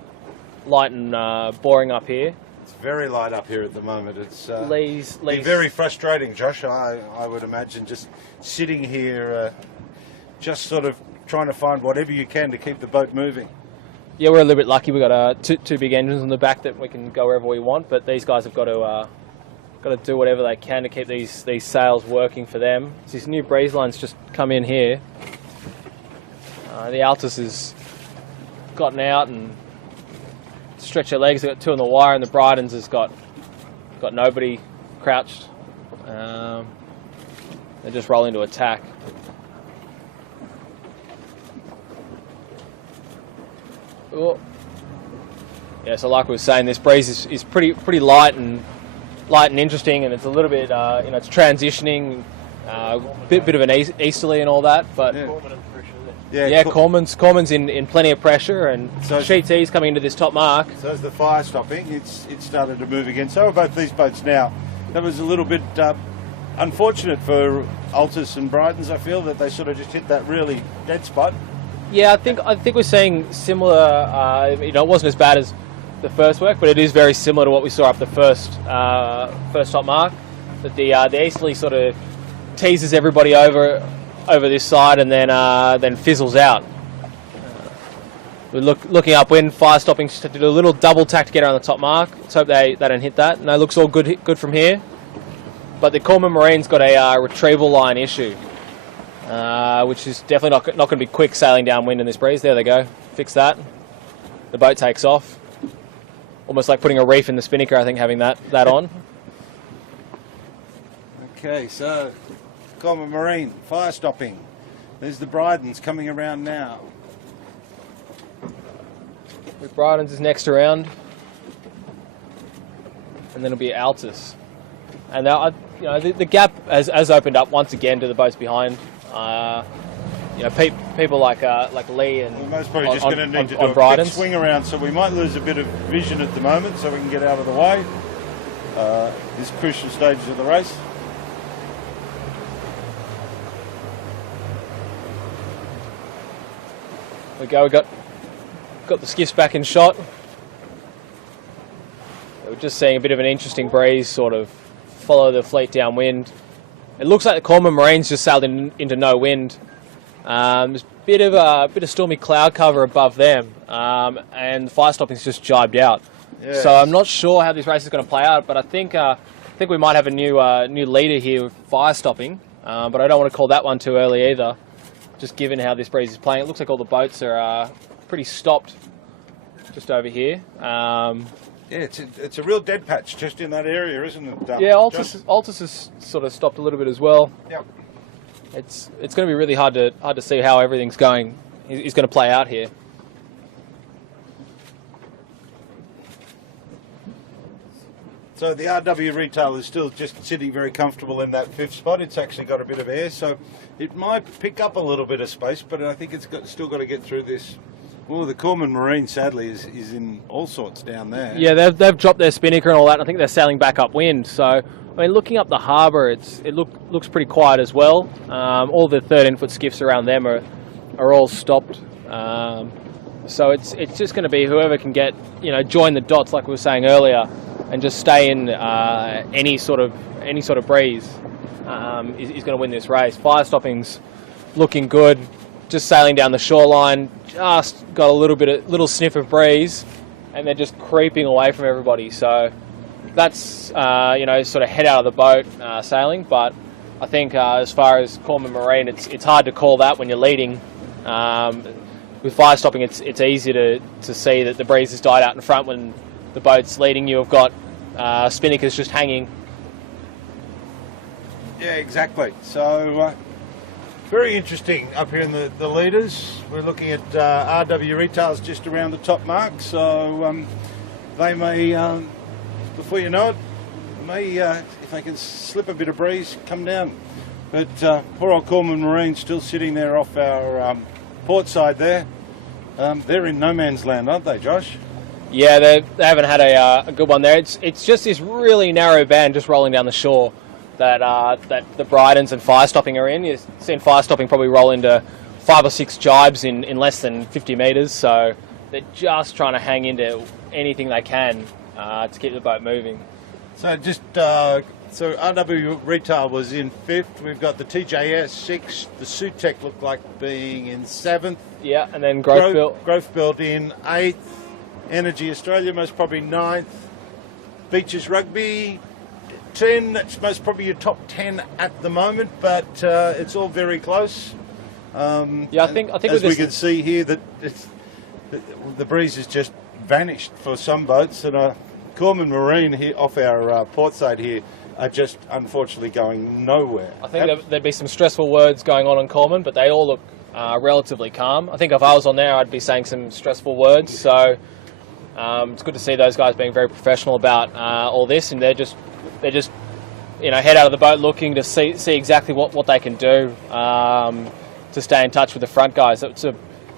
and boring up here. It's very light up here at the moment. It's Lee's very frustrating, Josh. I would imagine just sitting here, just sort of trying to find whatever you can to keep the boat moving. Yeah, we're a little bit lucky. We've got two big engines on the back that we can go wherever we want. But these guys have got to do whatever they can to keep these sails working for them. So these new breeze lines just come in here. The Altus has gotten out and stretched their legs. They've got two on the wire, and the Brydens has got nobody crouched. They just roll into attack. Oh. Yeah, so like we were saying, this breeze is pretty light and interesting, and it's a little bit it's transitioning, bit of an easterly and all that, but Corman's in plenty of pressure, and so Sheets E's coming into this top mark. So as the fire stopping, it's started to move again. So are both these boats now. That was a little bit unfortunate for Altus and Bryden's. I feel that they sort of just hit that really dead spot. Yeah, I think we're seeing similar. It wasn't as bad as the first work, but it is very similar to what we saw up the first top mark. That the easterly sort of teases everybody over this side, and then fizzles out. We're looking upwind. Fire stopping to do a little double tack to get around the top mark. Let's hope they don't hit that. No, looks all good from here. But the Corman Marine's got a retrieval line issue, which is definitely not going to be quick sailing downwind in this breeze. There they go. Fix that. The boat takes off. Almost like putting a reef in the spinnaker, I think, having that on. Okay, so Corman Marine, fire stopping. There's the Bryden's coming around now. With Bryden's is next around. And then it'll be Altus. And now, the gap has opened up once again to the boats behind. People like Lee and we're most probably just going to need to do a quick swing around, so we might lose a bit of vision at the moment, so we can get out of the way. This crucial stage of the race. We got the skiffs back in shot. We're just seeing a bit of an interesting breeze sort of follow the fleet downwind. It looks like the Corman Marine's just sailed into no wind. There's a bit of stormy cloud cover above them, and the fire stopping's just jibed out. Yes. So I'm not sure how this race is going to play out, but I think we might have a new leader here with fire stopping, but I don't want to call that one too early either. Just given how this breeze is playing, it looks like all the boats are pretty stopped just over here. Yeah, it's a real dead patch just in that area, isn't it? Yeah, Altus has sort of stopped a little bit as well. Yep. It's going to be really hard to see how everything's going is going to play out here. So the RW Retail is still just sitting very comfortable in that fifth spot. It's actually got a bit of air, so it might pick up a little bit of space, but I think it's still got to get through this. Well, the Corman Marine, sadly, is in all sorts down there. Yeah, they've dropped their spinnaker and all that. I think they're sailing back upwind. So, I mean, looking up the harbour, it looks pretty quiet as well. All the 13-foot skiffs around them are all stopped. So it's just going to be whoever can get, join the dots, like we were saying earlier, and just stay in any sort of breeze is going to win this race. Fire stopping's looking good. Just sailing down the shoreline, just got a little sniff of breeze, and they're just creeping away from everybody. So that's sort of head out of the boat sailing. But I think as far as Corman Marine, it's hard to call that when you're leading. With fire stopping, it's easy to see that the breeze has died out in front when the boat's leading. You have got spinnakers just hanging. Yeah, exactly. So. Very interesting up here in the leaders. We're looking at RW Retails just around the top mark, so they may, before you know it, if they can slip a bit of breeze, come down. But poor old Corman Marine still sitting there off our port side there. They're in no man's land, aren't they, Josh? Yeah, they haven't had a good one there. It's just this really narrow band just rolling down the shore that the Bryden's and fire stopping are in. You've seen fire stopping probably roll into 5 or 6 jibes in less than 50 metres, so they're just trying to hang into anything they can to keep the boat moving. So so RW Retail was in 5th. We've got the TJS 6th. The Sutec looked like being in 7th. Yeah, and then Growth Built in 8th. Energy Australia most probably 9th. Beaches Rugby 10, that's most probably your top 10 at the moment, but it's all very close. Yeah, I think as we can see here that the breeze has just vanished for some boats, and Corman Marine here off our port side here are just unfortunately going nowhere. I think there'd be some stressful words going on Corman, but they all look relatively calm. I think if I was on there, I'd be saying some stressful words. So It's good to see those guys being very professional about all this, and they're just head out of the boat looking to see exactly what they can do to stay in touch with the front guys.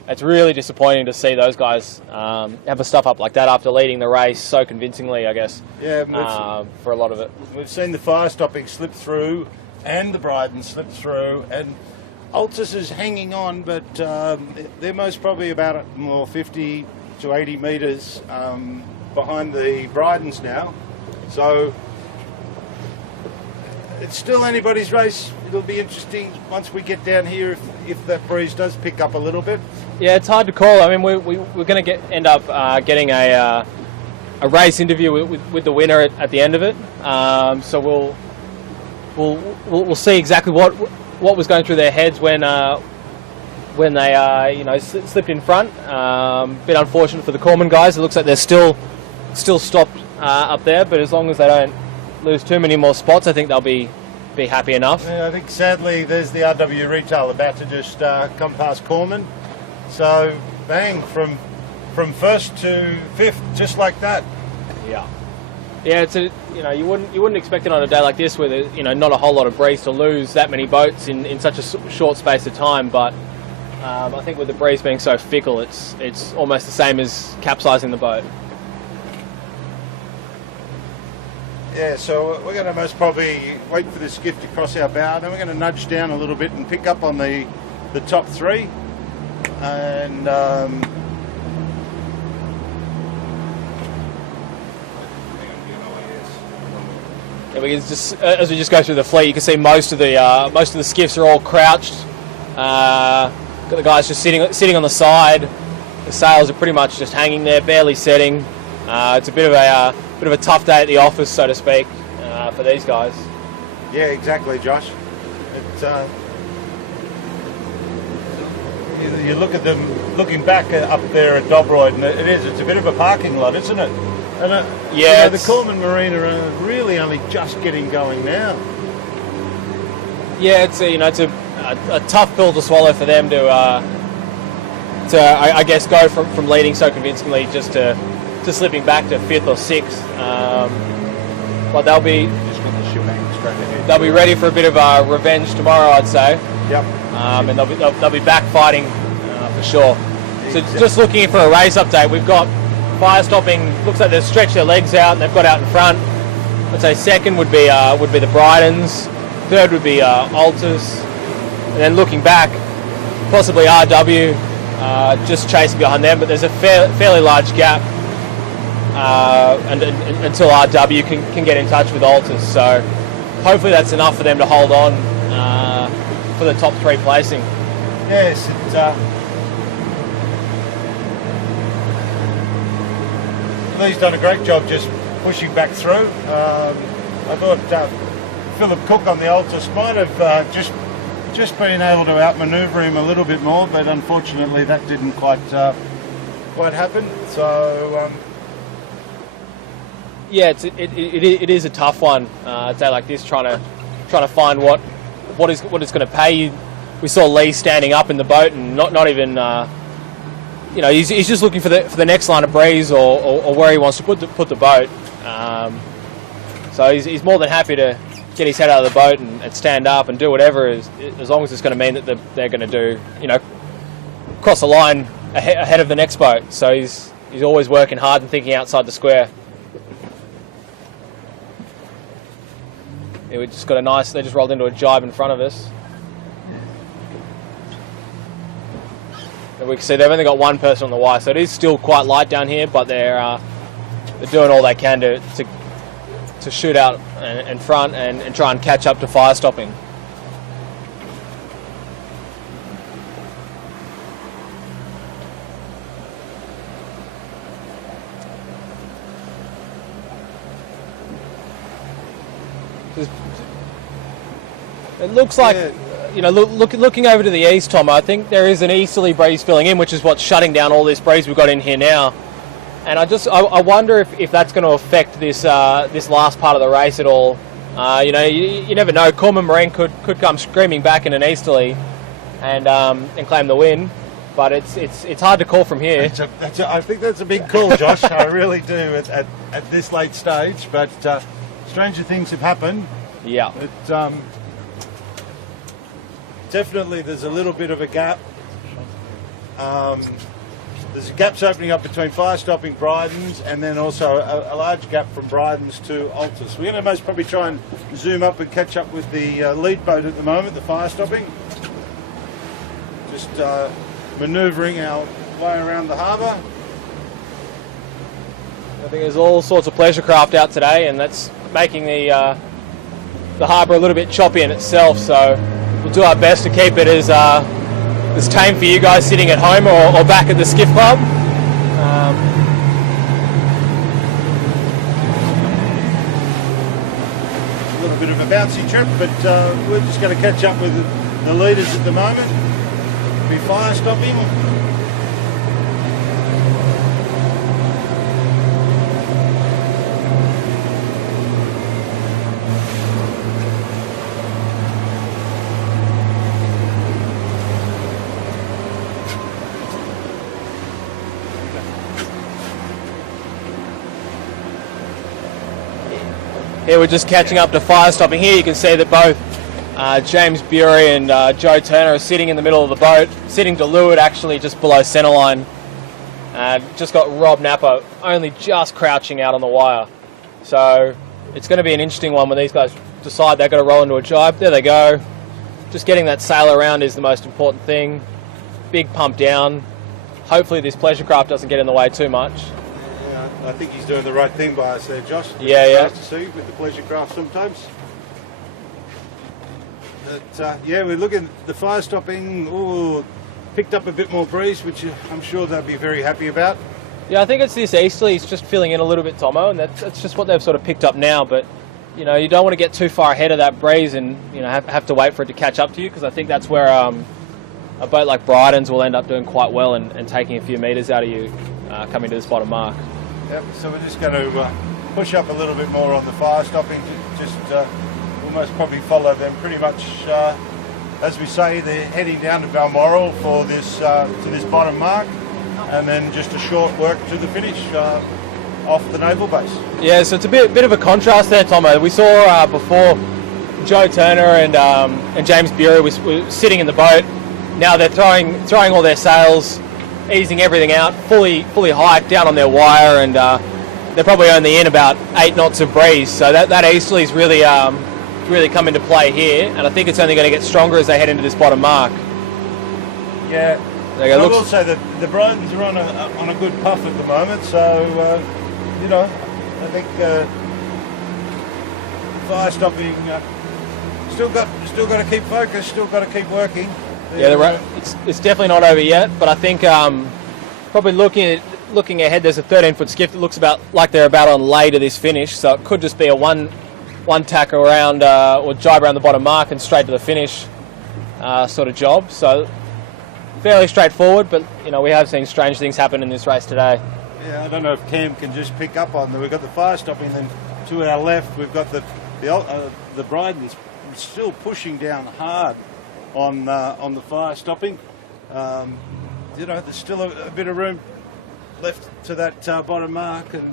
It's really disappointing to see those guys have a stuff up like that after leading the race so convincingly, I guess. Yeah, for a lot of it. We've seen the fire stopping slip through and the Bryden slip through, and Altus is hanging on, but they're most probably about 50 to 80 metres behind the Brydens now. So it's still anybody's race. It'll be interesting once we get down here if that breeze does pick up a little bit. Yeah, it's hard to call. I mean, we're going to end up getting a race interview with the winner at the end of it. So we'll see exactly what was going through their heads when they slipped in front. Bit unfortunate for the Corman guys. It looks like they're still stopped up there, but as long as they don't lose too many more spots, I think they'll be happy enough. Yeah, I think sadly there's the RW Retail about to just come past Corman. So bang, from first to fifth, just like that. Yeah. Yeah, it's you wouldn't expect it on a day like this where there's not a whole lot of breeze to lose that many boats in such a short space of time, but I think with the breeze being so fickle, it's almost the same as capsizing the boat. Yeah, so we're going to most probably wait for the skiff to cross our bow, then we're going to nudge down a little bit and pick up on the top three. And yeah, we can just as we just go through the fleet, you can see most of the skiffs are all crouched. Got the guys just sitting on the side. The sails are pretty much just hanging there, barely setting. It's a bit of a tough day at the office, so to speak, for these guys. yeah, exactly, Josh. You look at them looking back up there at Dobroyd, and it's a bit of a parking lot, isn't it? And yeah, the Corman Marina are really only just getting going now. Yeah, it's a tough pill to swallow for them to I guess go from leading so convincingly just to slipping back to fifth or sixth. But they'll be ready for a bit of revenge tomorrow, I'd say. Yep. And they'll be back fighting for sure. So just looking for a race update, we've got fire stopping. Looks like they've stretched their legs out and they've got out in front. I'd say second would be the Brydens, third would be Altus, and then looking back, possibly RW just chasing behind them. But there's a fairly large gap until RW can get in touch with Altus. So hopefully that's enough for them to hold on for the top three placing. Yes, Lee's done a great job just pushing back through. I thought Philip Cook on the Altus might have just been able to outmanoeuvre him a little bit more, but unfortunately that didn't quite happen. So yeah, it is a tough one. A day like this, trying to find what it's going to pay you. We saw Lee standing up in the boat and not even he's just looking for the next line of breeze or where he wants to put the boat. So he's more than happy to get his head out of the boat and stand up and do whatever, as long as it's going to mean that they're going to do cross the line ahead of the next boat. So he's always working hard and thinking outside the square. Yeah, we just got they just rolled into a jibe in front of us. And we can see they've only got one person on the wire, so it is still quite light down here, but they're doing all they can to shoot out in front and try and catch up to fire stopping. It looks like, looking over to the east, Tom, I think there is an easterly breeze filling in, which is what's shutting down all this breeze we've got in here now. And I wonder if that's going to affect this last part of the race at all. You never know. Corman Marine could come screaming back in an easterly and claim the win. but it's hard to call from here. I think that's a big call, Josh. I really do at this late stage. But stranger things have happened. Yeah. But definitely, there's a little bit of a gap. There's gaps opening up between fire stopping Bryden's and then also a large gap from Bryden's to Altus. We're going to most probably try and zoom up and catch up with the lead boat at the moment, the fire stopping. Just manoeuvring our way around the harbour. I think there's all sorts of pleasure craft out today, and that's making the harbour a little bit choppy in itself. So we'll do our best to keep it as tame for you guys sitting at home or back at the skiff club. A little bit of a bouncy trip, but we're just going to catch up with the leaders at the moment. Be fire stopping. Here we're just catching up to fire stopping. Here you can see that both James Bury and Joe Turner are sitting in the middle of the boat, sitting to leeward actually just below centreline. Just got Rob Napper only just crouching out on the wire. So it's going to be an interesting one when these guys decide they're going to roll into a jibe. There they go. Just getting that sail around is the most important thing. Big pump down. Hopefully this pleasure craft doesn't get in the way too much. I think he's doing the right thing by us there, Josh. Yeah. Nice to see with the pleasure craft sometimes. But yeah, we're looking at the fire stopping. Ooh, picked up a bit more breeze, which I'm sure they'll be very happy about. Yeah, I think it's this easterly. It's just filling in a little bit, Tomo, and that's just what they've sort of picked up now. But you know, you don't want to get too far ahead of that breeze, and you know, have to wait for it to catch up to you, because I think that's where a boat like Bryden's will end up doing quite well and taking a few metres out of you coming to this bottom mark. Yep, so we're just going to push up a little bit more on the fire stopping, just almost probably follow them pretty much, as we say, they're heading down to Balmoral for this to this bottom mark, and then just a short work to the finish off the naval base. Yeah, so it's a bit of a contrast there, Tomo. We saw before Joe Turner and James Bury were sitting in the boat. Now they're throwing all their sails, easing everything out, fully hiked down on their wire, and they're probably only in about 8 knots of breeze. So that easterly's really come into play here, and I think it's only going to get stronger as they head into this bottom mark. Yeah, I will say that the Bryden's are on a good puff at the moment, so you know, I think fire stopping still got to keep focused, still got to keep working. Yeah, it's definitely not over yet, but I think probably looking ahead, there's a 13-foot skiff that looks about like they're about on lay to this finish, so it could just be a one tack around or jibe around the bottom mark and straight to the finish sort of job. So fairly straightforward, but you know, we have seen strange things happen in this race today. Yeah, I don't know if Cam can just pick up on them. We've got the fire stopping, then to our left we've got the Bryden's still pushing down hard on the fire stopping. You know, there's still a bit of room left to that bottom mark, and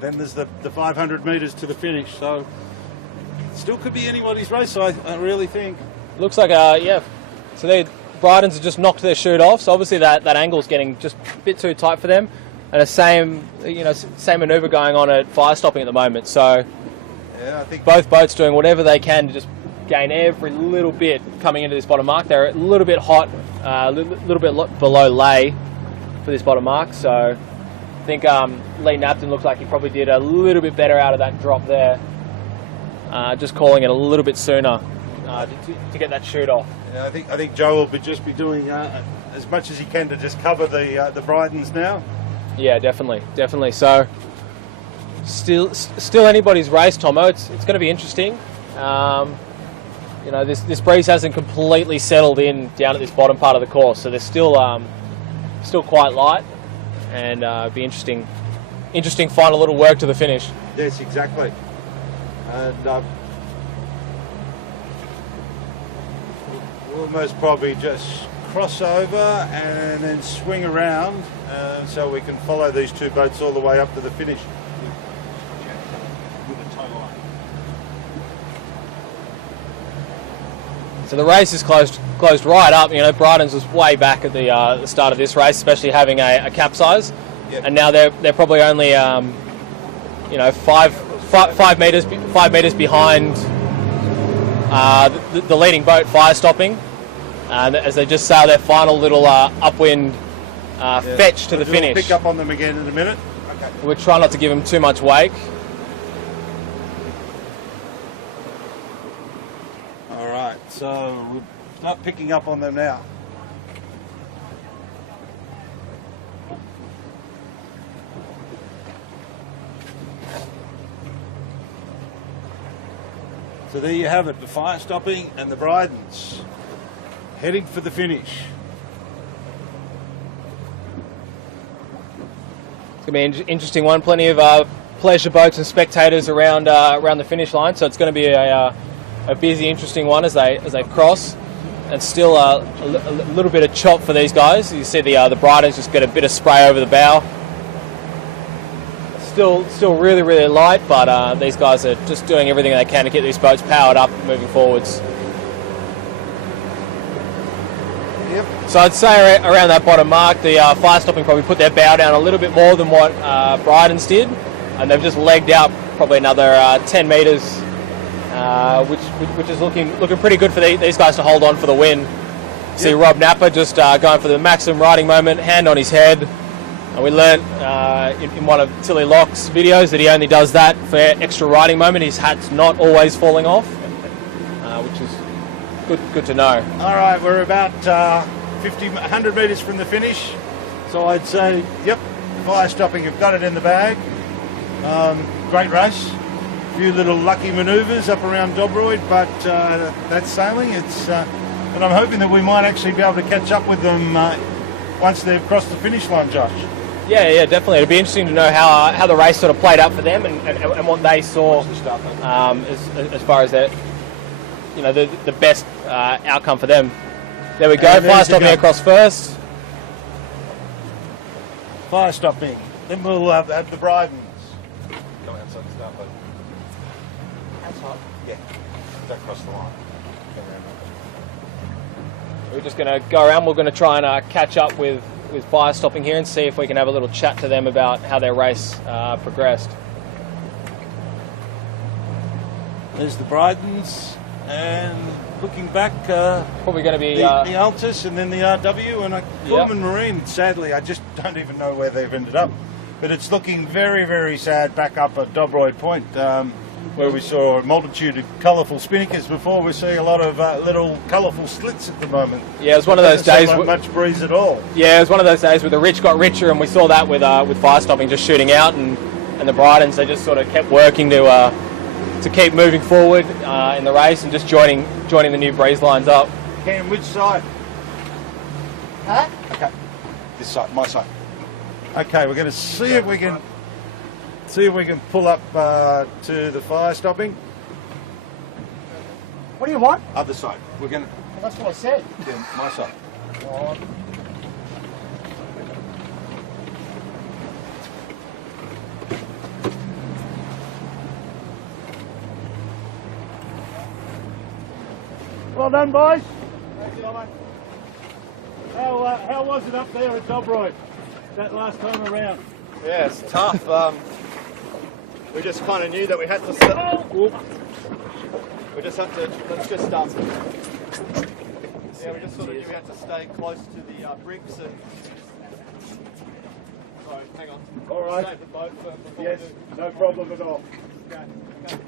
then there's the 500 metres to the finish. So still could be anybody's race, I really think. Looks like yeah. So Bryden's have just knocked their chute off. So obviously that angle's getting just a bit too tight for them, and the same manoeuvre going on at fire stopping at the moment. So yeah, I think both boats doing whatever they can to just gain every little bit coming into this bottom mark. They're a little bit hot, a little bit below lay for this bottom mark. So I think Lee Napton looks like he probably did a little bit better out of that drop there. Just calling it a little bit sooner to get that chute off. Yeah, I think Joe will just be doing as much as he can to just cover the Bryden's now. Yeah, definitely. So still anybody's race, Tomo. It's going to be interesting. You know, this breeze hasn't completely settled in down at this bottom part of the course, so there's still quite light, and be interesting final little work to the finish. Yes, exactly. And we'll most probably just cross over and then swing around so we can follow these two boats all the way up to the finish with a tow line. So the race is closed right up. You know, Bryden's was way back at the start of this race, especially having a capsize, Yep. and now they're probably only you know, 5 meters behind the leading boat, fire stopping, as they just sail their final little upwind fetch to the finish. We'll pick up on them again in a minute. Okay. We're trying not to give them too much wake. All right, so we'll start picking up on them now. So there you have it, the fire stopping and the Brydens heading for the finish. It's going to be an interesting one. Plenty of pleasure boats and spectators around the finish line, so it's going to be a busy, interesting one as they cross. And still a little bit of chop for these guys. You see the Brydens just get a bit of spray over the bow. Still really, really light, but these guys are just doing everything they can to get these boats powered up and moving forwards. Yep. So I'd say around that bottom mark, the fire stopping probably put their bow down a little bit more than what Bryden's did, and they've just legged out probably another 10 metres, which is looking pretty good for these guys to hold on for the win. See Rob Napper just going for the maximum riding moment, hand on his head. And we learnt in one of Tilly Locke's videos that he only does that for extra riding moment. His hat's not always falling off, which is good to know. All right, we're about 100 metres from the finish. So I'd say, yep, fire stopping have got it in the bag. Great race. A few little lucky manoeuvres up around Dobroyd, but that's sailing. And I'm hoping that we might actually be able to catch up with them once they've crossed the finish line, Josh. Yeah, definitely. It'd be interesting to know how the race sort of played out for them and what they saw as far as that, you know, the best outcome for them. There we go. Fire stopping across first. Fire stopping. Then we'll have the Brydens. Come outside the start boat. Outside? Yeah. Don't cross the line. We're just going to go around. We're going to try and catch up with fire stopping here and see if we can have a little chat to them about how their race progressed. There's the Brydens, and looking back, probably going to be the Altus and then the RW, and Gorman Marine. Sadly, I just don't even know where they've ended up, but it's looking very, very sad back up at Dobroyd Point, where we saw a multitude of colourful spinnakers before. We're seeing a lot of little colourful slits at the moment. Yeah, it was one of those days. Not much breeze at all. Yeah, it was one of those days where the rich got richer, and we saw that with fire stopping just shooting out, and the Brydens, they just sort of kept working to keep moving forward in the race and just joining the new breeze lines up. Cam, which side? Huh? Okay, this side, my side. Okay, we're going to see if we can pull up to the fire stopping. What do you want? Other side. We're going to. Well, that's what I said. Yeah, my side. Well done, boys. How was it up there at Dobroyd that last time around? Yeah, it's tough. We just kind of knew that we had to start. We just have to. Let's just start. Yeah, we just sort of knew we had to stay close to the bricks and. Sorry, hang on. All right. Save the boat for Yes, no problem at all. Okay. Okay.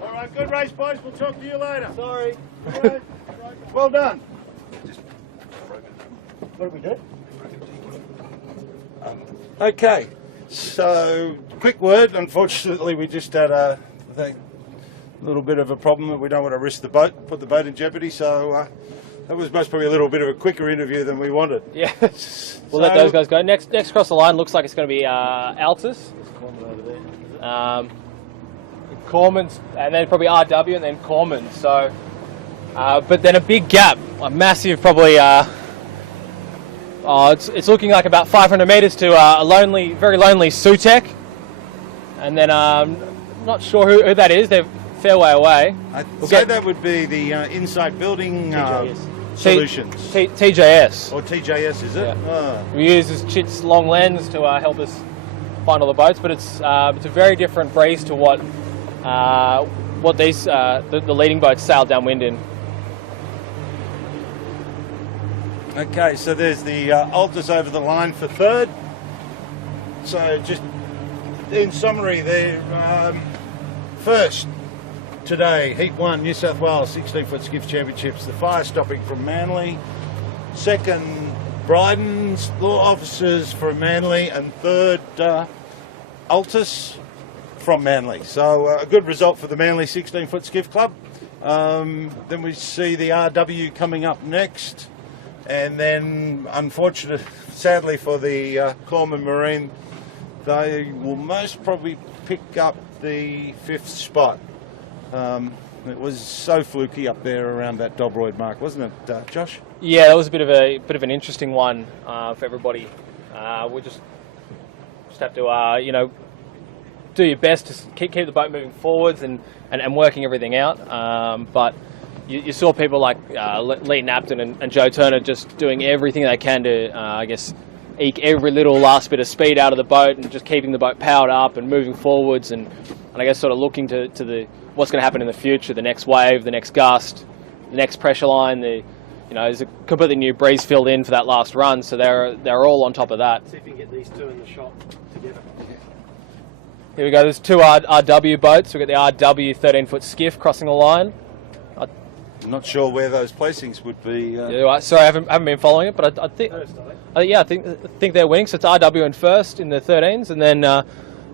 All right, good race, boys. We'll talk to you later. Sorry. All right. Well done. What did we do? Okay, so quick word. Unfortunately, we just had a little bit of a problem that we don't want to risk the boat, put the boat in jeopardy. So that was most probably a little bit of a quicker interview than we wanted. Yeah, we'll let those guys go. Next across the line looks like it's going to be Altus. Corman's, and then probably RW, and then Corman. So, but then a big gap, a massive, probably. It's looking like about 500 metres to a lonely, very lonely Sutek, and then not sure who that is. They're a fair way away. I'd say that would be the Inside Building Solutions. TJS. Or TJS, is it? Yeah. We use this Chit's long lens to help us find all the boats, but it's a very different breeze to what these the leading boats sail downwind in. Okay, so there's the Altus over the line for third. So just in summary, they're first today, Heat 1, New South Wales 16-foot skiff championships, the fire stopping from Manly. Second, Bryden's law officers from Manly, and third, Altus from Manly. So a good result for the Manly 16-foot skiff club. Then we see the RW coming up next. And then, sadly for the Corman Marine, they will most probably pick up the 5th spot. It was so fluky up there around that Dobroyd mark, wasn't it, Josh? Yeah, that was a bit of an interesting one for everybody. We just have to, do your best to keep the boat moving forwards and working everything out. But you saw people like Lee Napton and Joe Turner just doing everything they can to, eke every little last bit of speed out of the boat and just keeping the boat powered up and moving forwards and I guess sort of looking to what's going to happen in the future, the next wave, the next gust, the next pressure line. There's a completely new breeze filled in for that last run, so they're all on top of that. See if you can get these two in the shot together. Here we go. There's two RW boats. We've got the RW 13-foot skiff crossing the line. I'm not sure where those placings would be. Sorry, I haven't been following it, but I think, I think they're winning. So it's RW in first in the 13s, and then the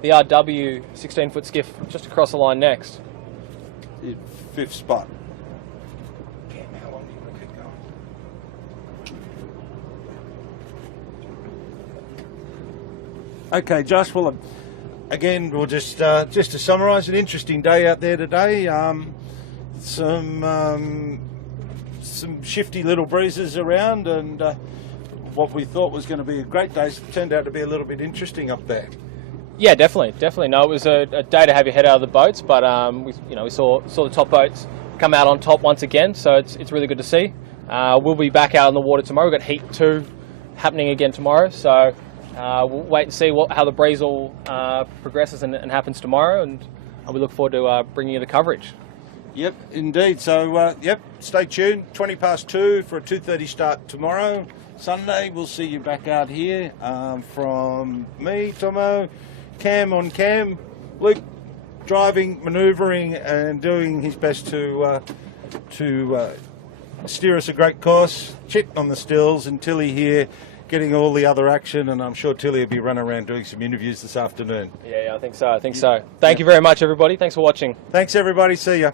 RW 16-foot skiff just across the line next. 5th spot. How long do you want to keep going? Okay, Josh. Well, again, we'll just to summarise, an interesting day out there today. Some shifty little breezes around, and what we thought was going to be a great day turned out to be a little bit interesting up there. Yeah, definitely. No, it was a day to have your head out of the boats, but we saw the top boats come out on top once again, so it's really good to see. We'll be back out on the water tomorrow. We've got Heat 2 happening again tomorrow, so we'll wait and see how the breeze all progresses and happens tomorrow, and we look forward to bringing you the coverage. Yep, indeed. So, stay tuned. 2:20 for a 2:30 start tomorrow, Sunday. We'll see you back out here from me, Tomo, Cam on cam, Luke driving, manoeuvring, and doing his best to steer us a great course. Chit on the stills, and Tilly here getting all the other action, and I'm sure Tilly will be running around doing some interviews this afternoon. Yeah, I think so. Thank you very much, everybody. Thanks for watching. Thanks, everybody. See ya.